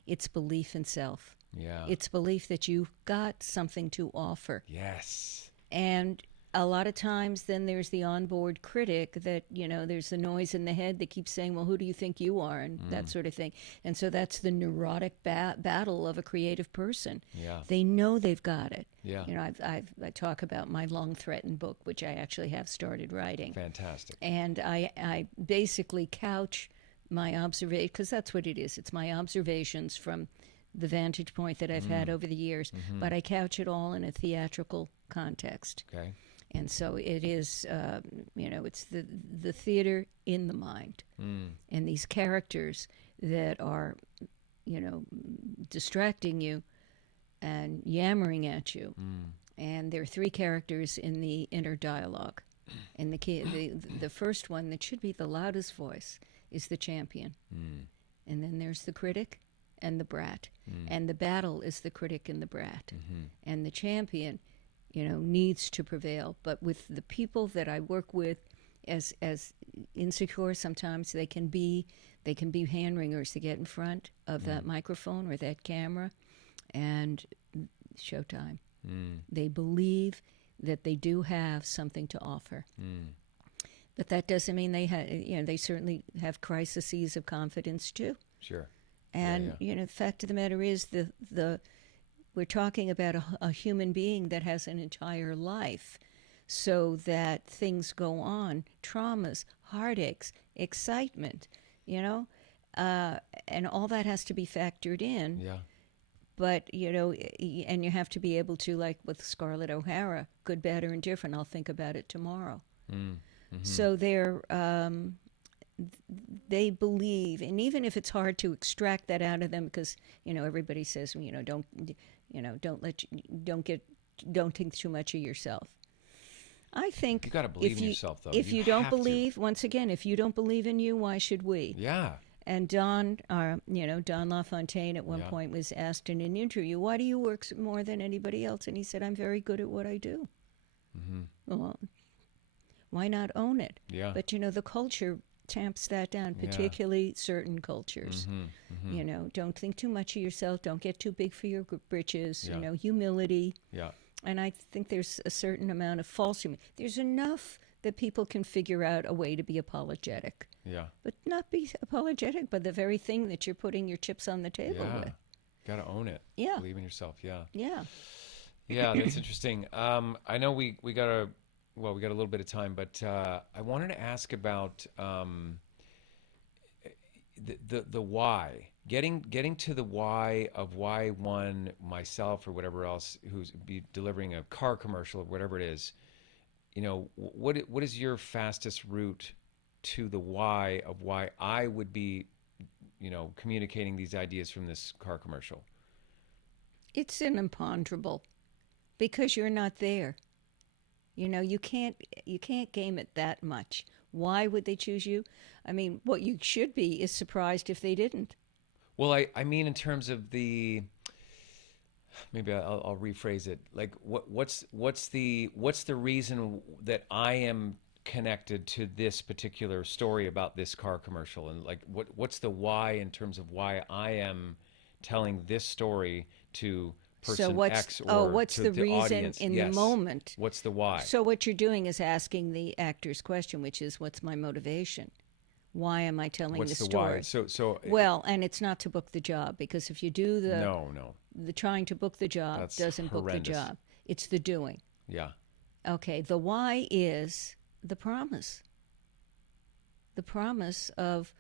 It's belief in self. Yeah. It's belief that you've got something to offer. Yes. And a lot of times then there's the onboard critic that, you know, there's the noise in the head that keeps saying, "Well, who do you think you are?" and that sort of thing. And so that's the neurotic battle of a creative person. Yeah. They know they've got it. Yeah. You know, I talk about my long threatened book, which I actually have started writing. Fantastic. And I basically couch my observation, because that's what it is. It's my observations from the vantage point that I've had over the years, but I couch it all in a theatrical context. Okay. And so it is, you know, it's the theater in the mind. And these characters that are, you know, distracting you and yammering at you. And there are three characters in the inner dialogue. And the first one that should be the loudest voice is the champion. And then there's the critic and the brat. And the battle is the critic and the brat. And the champion, you know, needs to prevail. But with the people that I work with, as insecure sometimes they can be hand wringers to get in front of that microphone or that camera, and showtime. They believe that they do have something to offer. But that doesn't mean they certainly have crises of confidence too. Sure. And you know, the fact of the matter is, we're talking about a human being that has an entire life, so that things go on, traumas, heartaches, excitement, you know, and all that has to be factored in. Yeah. But, you know, and you have to be able to, like with Scarlett O'Hara, good, bad, or indifferent, I'll think about it tomorrow. So they believe, and even if it's hard to extract that out of them, because, you know, everybody says, don't get don't think too much of yourself. I think You got to believe in yourself, though. If you don't believe, once again, if you don't believe in you, why should we? Yeah. And Don LaFontaine at one point was asked in an interview, "Why do you work more than anybody else?" And he said, "I'm very good at what I do." Mm-hmm. Well, why not own it? Yeah. But the culture tamps that down, particularly certain cultures. Don't think too much of yourself. Don't get too big for your britches. Yeah. Humility. Yeah. And I think there's a certain amount of false humility. There's enough that people can figure out a way to be apologetic. Yeah. But not be apologetic by the very thing that you're putting your chips on the table with. Got to own it. Yeah. Believe in yourself. Yeah. Yeah. Yeah, that's interesting. I know we got a little bit of time, but I wanted to ask about the why. Getting to the why of why one, myself or whatever else, who's be delivering a car commercial or whatever it is, what is your fastest route to the why of why I would be, communicating these ideas from this car commercial? It's an imponderable, because you're not there. You can't game it that much. Why would they choose you? I mean, what you should be is surprised if they didn't. Well, I mean in terms of maybe I'll rephrase it. Like, what's the reason that I am connected to this particular story about this car commercial, and like what's the why in terms of why I am telling this story to person X or what's to the the reason audience? in Yes. the moment? What's the why? So what you're doing is asking the actor's question, which is, what's my motivation? Why am I telling What's the the story? why? So well, and it's not to book the job, because if you do the trying to book the job, That's doesn't horrendous. book the job. It's the doing. Yeah. Okay, the why is the promise. The promise of,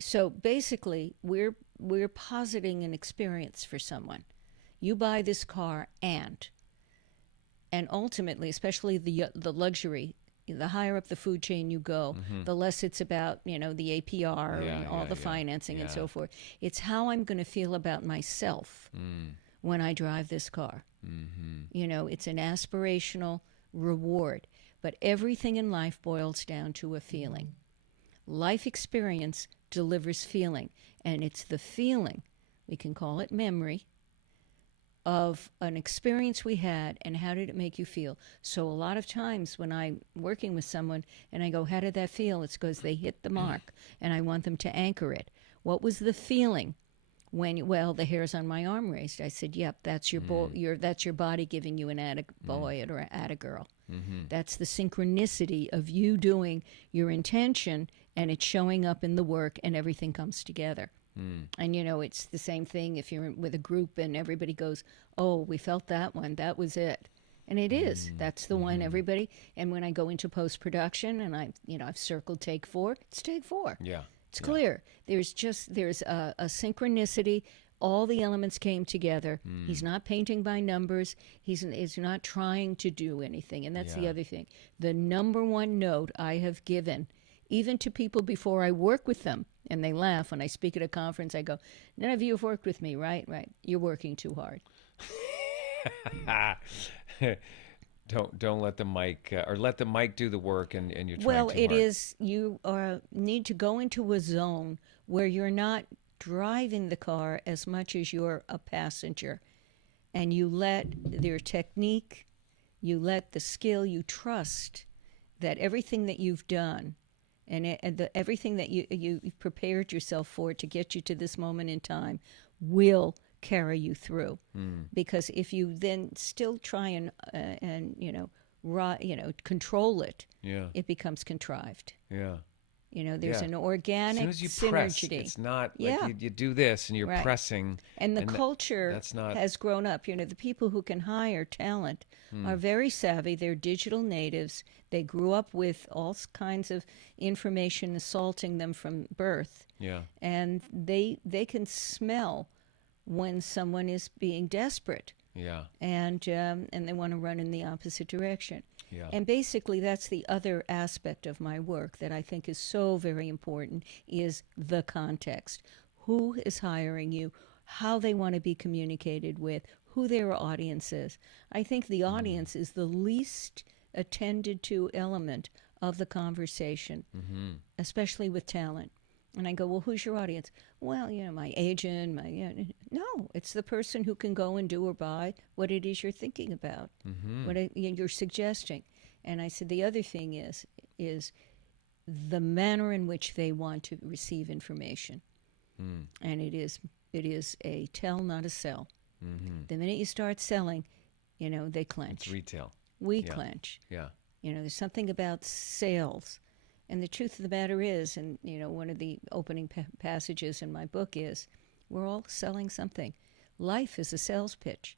so basically we're positing an experience for someone. You buy this car and ultimately, especially the luxury, the higher up the food chain you go, the less it's about, the APR and all the financing and so forth. It's how I'm going to feel about myself when I drive this car. It's an aspirational reward. But everything in life boils down to a feeling. Life experience delivers feeling. And it's the feeling, we can call it memory, of an experience we had, and how did it make you feel. So a lot of times when I'm working with someone and I go, how did that feel? It's because they hit the mark, and I want them to anchor it. What was the feeling when, well, the hairs on my arm raised? I said, yep, that's your that's your body giving you an attaboy or an attagirl. That's the synchronicity of you doing your intention, and it's showing up in the work, and everything comes together. And, it's the same thing if you're with a group and everybody goes, oh, we felt that one, that was it. And it is. That's the one, everybody. And when I go into post-production and I've circled take 4, it's take 4. Yeah. It's clear. There's a synchronicity. All the elements came together. He's not painting by numbers. He's not trying to do anything. And that's the other thing. The number one note I have given, even to people before I work with them, and they laugh when I speak at a conference, I go, none of you have worked with me, right? Right. You're working too hard. Don't let the mic or let the mic do the work, and you're trying well, too it hard. is, you need to go into a zone where you're not driving the car as much as you're a passenger, and you let their technique, you let the skill, you trust that everything that you've done and everything that you've prepared yourself for to get you to this moment in time will carry you through. Because if you then still try and control it, it becomes contrived. Yeah. There's an organic as soon as you synergy. press, it's not like you do this and you're pressing. And the culture has grown up. The people who can hire talent are very savvy. They're digital natives. They grew up with all kinds of information assaulting them from birth. Yeah. And they can smell when someone is being desperate. Yeah. And they want to run in the opposite direction. Yeah. And basically that's the other aspect of my work that I think is so very important, is the context. Who is hiring you? How they want to be communicated with, who their audience is. I think the audience is the least attended to element of the conversation, especially with talent. And I go, well, who's your audience? Well, my agent, no, it's the person who can go and do or buy what it is you're thinking about, what you're suggesting. And I said, the other thing is the manner in which they want to receive information. And it is a tell, not a sell. The minute you start selling, they clench. It's retail. We clench. Yeah. There's something about sales. And the truth of the matter is, and one of the opening passages in my book is, we're all selling something. Life is a sales pitch.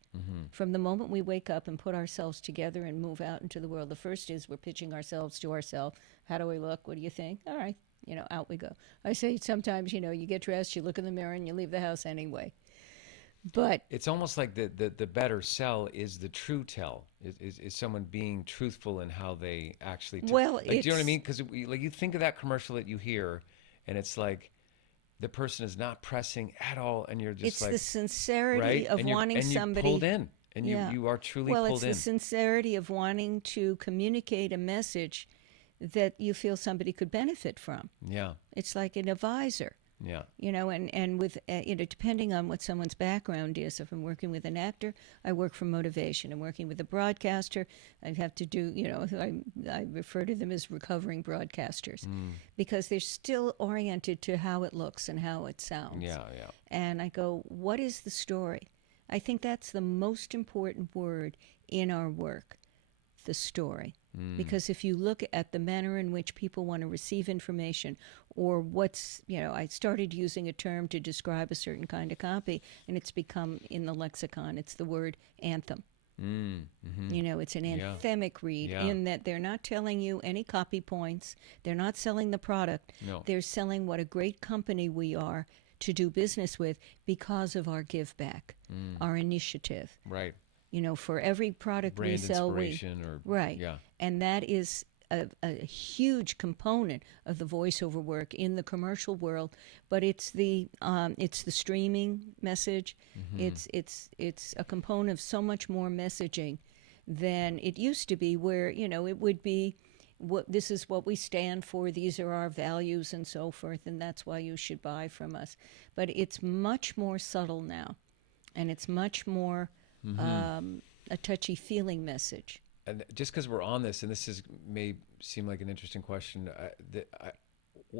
From the moment we wake up and put ourselves together and move out into the world, the first is we're pitching ourselves to ourselves. How do we look? What do you think? All right, out we go. I say sometimes, you get dressed, you look in the mirror, and you leave the house anyway. But it's almost like the better sell is the true tell. Is someone being truthful in how they actually do you know what I mean? Because you think of that commercial that you hear, and it's like the person is not pressing at all, and you're just it's the sincerity right? of wanting somebody pulled in, and you are truly pulled in. Well, it's the sincerity of wanting to communicate a message that you feel somebody could benefit from. Yeah, it's like an advisor. Yeah. And with, depending on what someone's background is, if I'm working with an actor, I work for motivation. I'm working with a broadcaster, I have to do, I refer to them as recovering broadcasters because they're still oriented to how it looks and how it sounds. Yeah. And I go, what is the story? I think that's the most important word in our work, the story. Because if you look at the manner in which people want to receive information, or what's, I started using a term to describe a certain kind of copy, and it's become in the lexicon, it's the word anthem. It's an anthemic read in that they're not telling you any copy points. They're not selling the product. No. They're selling what a great company we are to do business with because of our give back, our initiative. Right. For every product Brand we sell, right. Yeah. And that is a huge component of the voiceover work in the commercial world. But it's the streaming message. It's a component of so much more messaging than it used to be, where it would be, this is what we stand for, these are our values and so forth, and that's why you should buy from us. But it's much more subtle now, and it's much more a touchy-feeling message. And just because we're on this, and this may seem like an interesting question,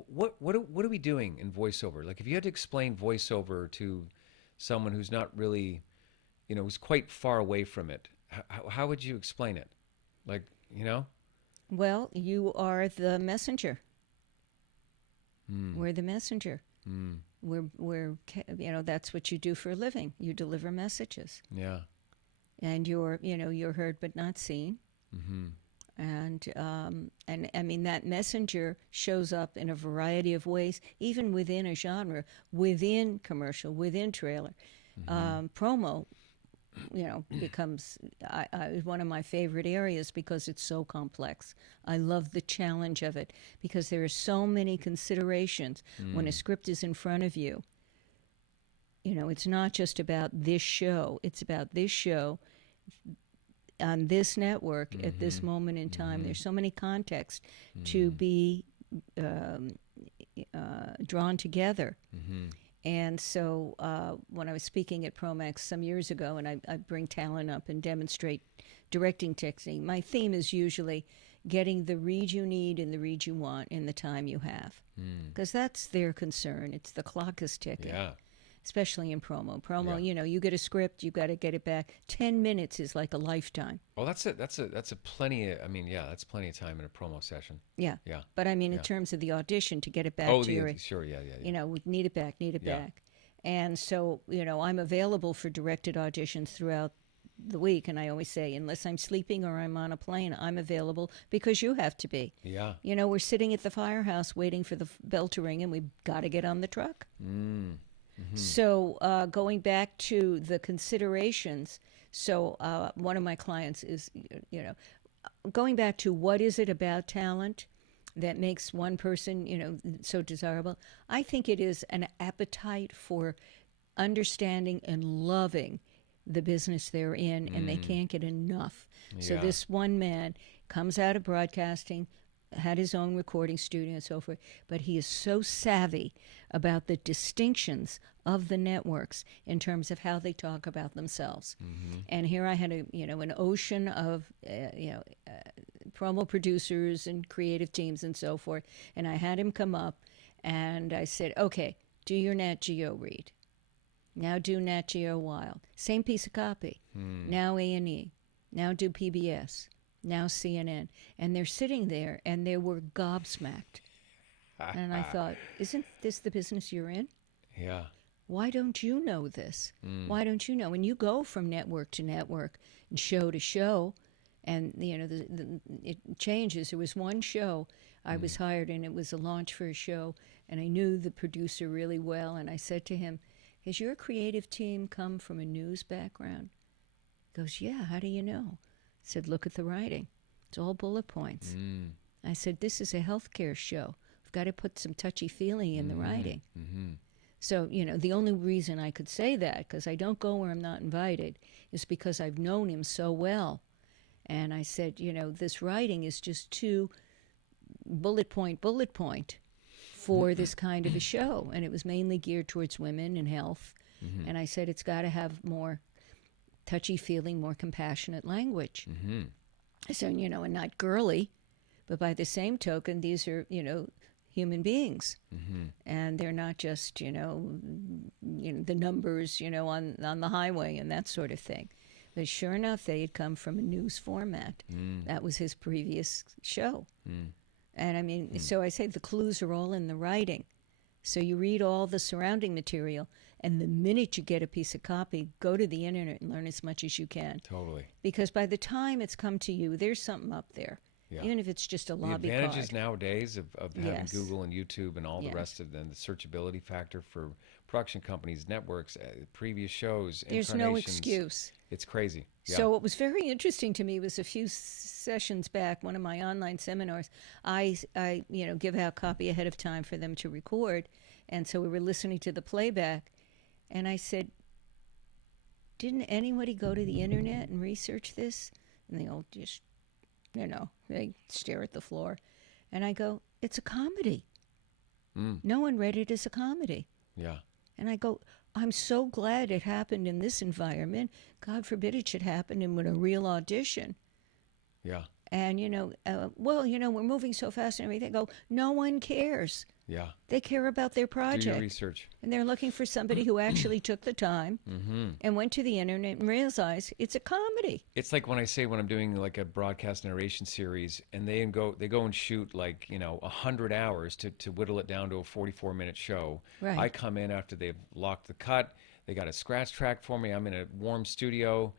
what are we doing in voiceover? Like, if you had to explain voiceover to someone who's not really, who's quite far away from it, how would you explain it? Like, Well, you are the messenger. We're the messenger. We're that's what you do for a living. You deliver messages. Yeah. And you're heard but not seen. And I mean, that messenger shows up in a variety of ways, even within a genre, within commercial, within trailer. Promo, becomes one of my favorite areas because it's so complex. I love the challenge of it because there are so many considerations when a script is in front of you. It's not just about this show. It's about this show on this network at this moment in time. There's so many contexts to be drawn together. And so when I was speaking at Promax some years ago, and I bring talent up and demonstrate directing technique, my theme is usually getting the read you need and the read you want in the time you have. Because that's their concern. It's the clock is ticking. Yeah. Especially in promo. You get a script, you've got to get it back. 10 minutes is like a lifetime. Well, that's a plenty of, that's plenty of time in a promo session. Yeah. Yeah. But I mean, in terms of the audition, to get it back to your... Sure, yeah. we need it back. And so, I'm available for directed auditions throughout the week, and I always say, unless I'm sleeping or I'm on a plane, I'm available because you have to be. Yeah. We're sitting at the firehouse waiting for the bell to ring, and we've got to get on the truck. So going back to the considerations, one of my clients is, going back to what is it about talent that makes one person, so desirable? I think it is an appetite for understanding and loving the business they're in, and they can't get enough. So Yeah. this one man comes out of broadcasting, had his own recording studio and so forth, but he is so savvy about the distinctions of the networks in terms of how they talk about themselves. And here I had an ocean of promo producers and creative teams and so forth, and I had him come up, and I said, okay, do your Nat Geo read. Now do Nat Geo Wild. Same piece of copy. Now A&E. Now do PBS. Now CNN. And they're sitting there, and they were gobsmacked. And I thought, isn't this the business you're in? Yeah. Why don't you know this? Why don't you know? When you go from network to network and show to show, and it changes. There was one show I was hired, and it was a launch for a show, and I knew the producer really well, and I said to him, has your creative team come from a news background? He goes, yeah, how do you know? I said, look at the writing. It's all bullet points. I said, this is a healthcare show. We've got to put some touchy-feely in the writing. So, the only reason I could say that, because I don't go where I'm not invited, is because I've known him so well. And I said, this writing is just too bullet point for this kind of a show. And it was mainly geared towards women and health. And I said, it's got to have more touchy-feely, more compassionate language. So, and not girly, but by the same token, these are, human beings. And they're not just, the numbers, on the highway and that sort of thing. But sure enough, they had come from a news format. That was his previous show. And I mean, so I say the clues are all in the writing. So you read all the surrounding material, and the minute you get a piece of copy, go to the internet and learn as much as you can. Totally. Because by the time it's come to you, there's something up there. Yeah. Even if it's just a lobby The advantages card. Nowadays of having Yes. Google and YouTube and all the rest of them, the searchability factor for production companies, networks, previous shows, There's no excuse. It's crazy. Yeah. So what was very interesting to me was a few sessions back, one of my online seminars, I give out copy ahead of time for them to record. And so we were listening to the playback. And I said, didn't anybody go to the internet and research this? And they all just, they stare at the floor. And I go, it's a comedy. No one read it as a comedy. Yeah. And I go, I'm so glad it happened in this environment. God forbid it should happen in a real audition. Yeah. And, we're moving so fast and everything. They go, no one cares. Yeah. They care about their project. Do your research. And they're looking for somebody who actually took the time and went to the internet and realized it's a comedy. It's like when I'm doing like a broadcast narration series, and they go and shoot 100 hours to whittle it down to a 44-minute show. Right. I come in after they've locked the cut. They got a scratch track for me. I'm in a warm studio.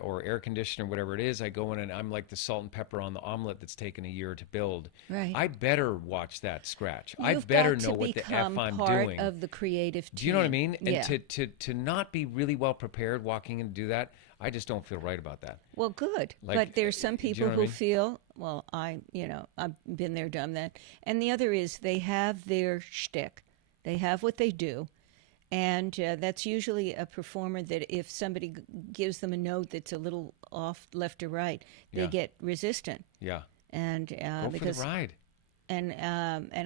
Or air conditioner, whatever it is, I go in and I'm like the salt and pepper on the omelet that's taken a year to build. Right. I better watch that scratch. You've I better got know to what the F I'm part doing. of the creative team. Do you know what I mean? Yeah. And to not be really well prepared walking in to do that, I just don't feel right about that. Well, good. Like, but there's some do you people know what I who mean? feel, well, I've been there, done that. And the other is they have their shtick. They have what they do. And that's usually a performer that if somebody gives them a note that's a little off left or right, they get resistant. Yeah. And Go because for the ride. And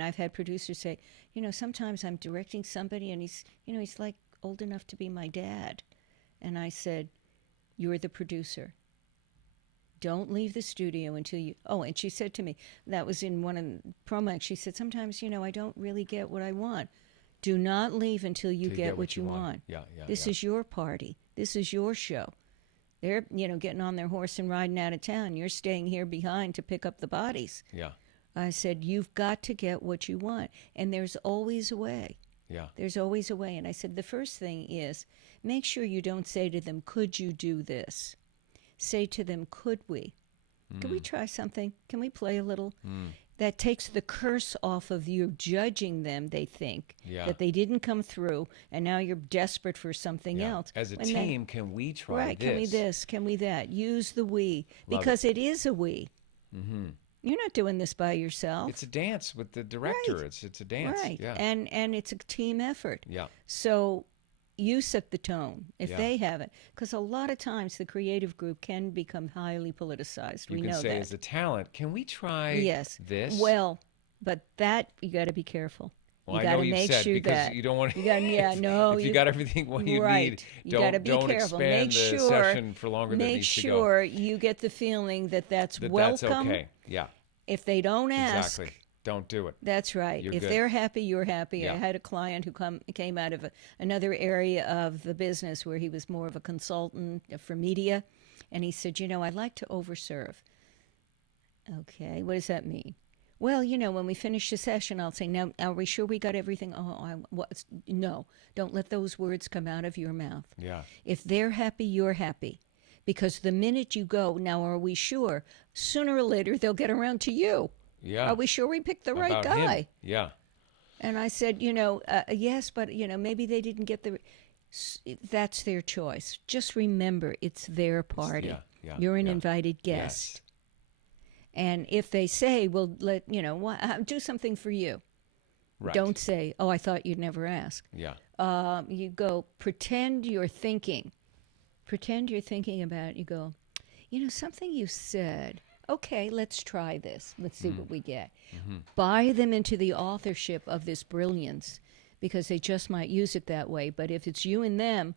I've had producers say, sometimes I'm directing somebody and he's like old enough to be my dad. And I said, you're the producer. Don't leave the studio until you... Oh, and she said to me, that was in one of the promo, she said, sometimes, I don't really get what I want. Do not leave until you get what you want. Yeah. This is your party. This is your show. They're, getting on their horse and riding out of town. You're staying here behind to pick up the bodies. Yeah. I said, you've got to get what you want. And there's always a way. Yeah. There's always a way. And I said, the first thing is, make sure you don't say to them, could you do this? Say to them, could we? Can we try something? Can we play a little? That takes the curse off of you judging them, they think, that they didn't come through, and now you're desperate for something else. As a team, can we try right, this? can we this? Can we that? Use the we, Love because it is a we. You're not doing this by yourself. It's a dance with the director. Right. It's a dance. Right, Yeah. and it's a team effort. Yeah. So, you set the tone if Yeah. they haven't. Because a lot of times the creative group can become highly politicized. You We can know say, that. as a talent, can we try Yes. this? Well, but that you got to be careful. Well, You I got know to you've make said sure because that you don't want you got. Yeah, no. if you got everything what you right. need, You got to be don't careful. expand Make the sure. session for longer than it Make needs to go. sure you get the feeling that that's welcome. That's okay. Yeah. If they don't ask, Exactly. Don't do it. that's right. You're If good. they're happy, you're happy. Yeah. I had a client who came out of another area of the business where he was more of a consultant for media, and he said, I'd like to overserve. Okay, what does that mean? Well, when we finish the session, I'll say, now, are we sure we got everything? No, don't let those words come out of your mouth. Yeah. If they're happy, you're happy. Because the minute you go, now, are we sure? Sooner or later, they'll get around to you. Yeah. Are we sure we picked the right About guy? him. Yeah. And I said, yes, but, maybe they didn't get that's their choice. Just remember, it's their party. Yeah. You're an Yeah. invited guest. Yes. And if they say, well, do something for you. Right. Don't say, I thought you'd never ask. Yeah. You go, pretend you're thinking. Pretend you're thinking about it. You go, something you said. Okay, let's try this. Let's see what we get. Mm-hmm. Buy them into the authorship of this brilliance because they just might use it that way. But if it's you and them,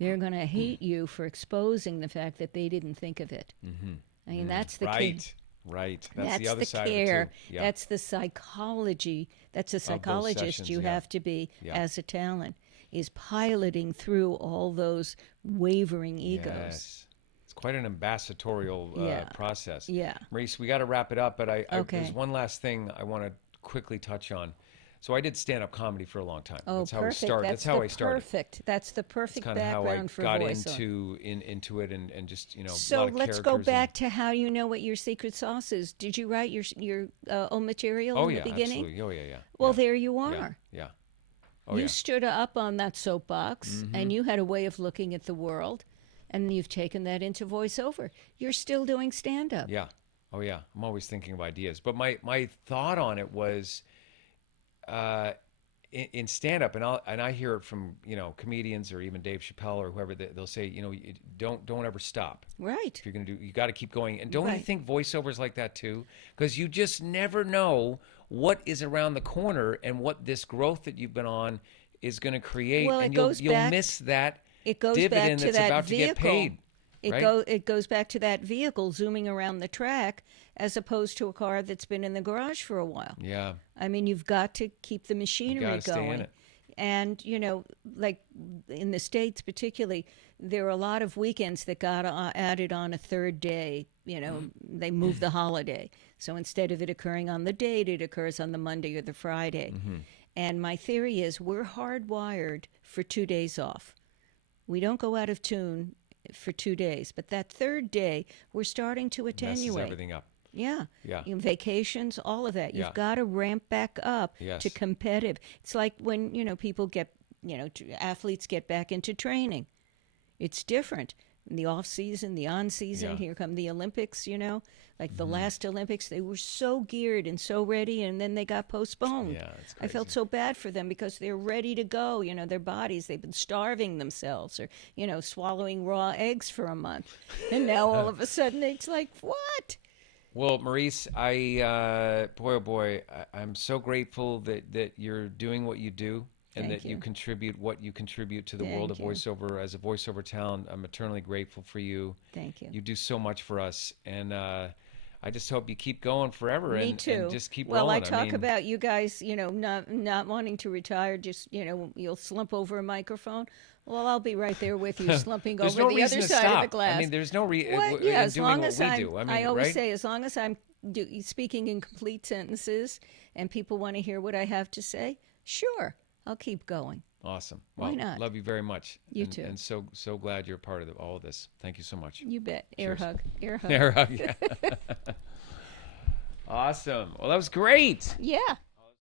they're going to hate you for exposing the fact that they didn't think of it. Mm-hmm. I mean, that's the right. Right. That's the other side care. of it too. Yeah. That's the psychology. That's a those psychologist sessions, you yeah. have to be Yeah. as a talent, is piloting through all those wavering egos. Yes. It's quite an ambassadorial Yeah. process. Yeah. Marice, we got to wrap it up, but Okay. there's one last thing I want to quickly touch on. So I did stand-up comedy for a long time. Oh, That's how perfect. I started. That's how I started. Perfect. That's the perfect Kind of how I background for got voiceover. into it and just a So lot of let's go characters back to how you know what your secret sauce is. Did you write your own material Oh in yeah, the beginning? absolutely. Oh yeah. Well, yeah. there you Yeah. are. Yeah. Oh You yeah. stood up on that soapbox and you had a way of looking at the world, and you've taken that into voiceover. You're still doing stand-up. Yeah. Oh yeah. I'm always thinking of ideas. But my thought on it was in stand-up, and I hear it from comedians or even Dave Chappelle or whoever, they'll say you don't ever stop. Right. If you're gonna you got to keep going. And don't you Right. think voiceovers like that too? Because you just never know what is around the corner and what this growth that you've been on is going to create, Well, and it goes you'll back- miss that It goes back dividend to that's that about vehicle. to get paid. Right? It goes back to that vehicle zooming around the track as opposed to a car that's been in the garage for a while. Yeah. I mean, you've got to keep the machinery gotta stay in going. it. And, like in the States particularly, there are a lot of weekends that got added on a third day. They move the holiday. So instead of it occurring on the date, it occurs on the Monday or the Friday. And my theory is we're hardwired for 2 days off. We don't go out of tune for 2 days. But that third day, we're starting to Messes attenuate. everything up. Yeah. Yeah. Vacations, all of that. Yeah. You've got to ramp back up Yes. to competitive. It's like when, people get, athletes get back into training. It's different. In the off season, the on season, Yeah. here come the Olympics, like the last Olympics, they were so geared and so ready, and then they got postponed. Yeah, it's I felt crazy. so bad for them because they're ready to go. Their bodies, they've been starving themselves or, swallowing raw eggs for a month. And now all of a sudden it's like, what? Well, Marice, I'm so grateful that you're doing what you do and Thank that you you. contribute what you contribute to the world of Thank you. voiceover. As a voiceover talent, I'm eternally grateful for you. Thank you. You do so much for us, and I just hope you keep going forever. Me and, too. And just keep well, rolling. I talk mean, about you guys, not wanting to retire. Just you'll slump over a microphone. Well, I'll be right there with you, slumping there's over no the reason other to side stop. of the glass. I mean, there's no reason What? Yeah, as doing long what as we I'm, do. I mean, always right? say, as long as I'm speaking in complete sentences and people want to hear what I have to say, sure, I'll keep going. Awesome. Why Well, not? love you very much. You and, too. And so glad you're a part of all of this. Thank you so much. You bet. Air Cheers. hug. Air hug. Air hug, yeah. Awesome. Well, that was great. Yeah.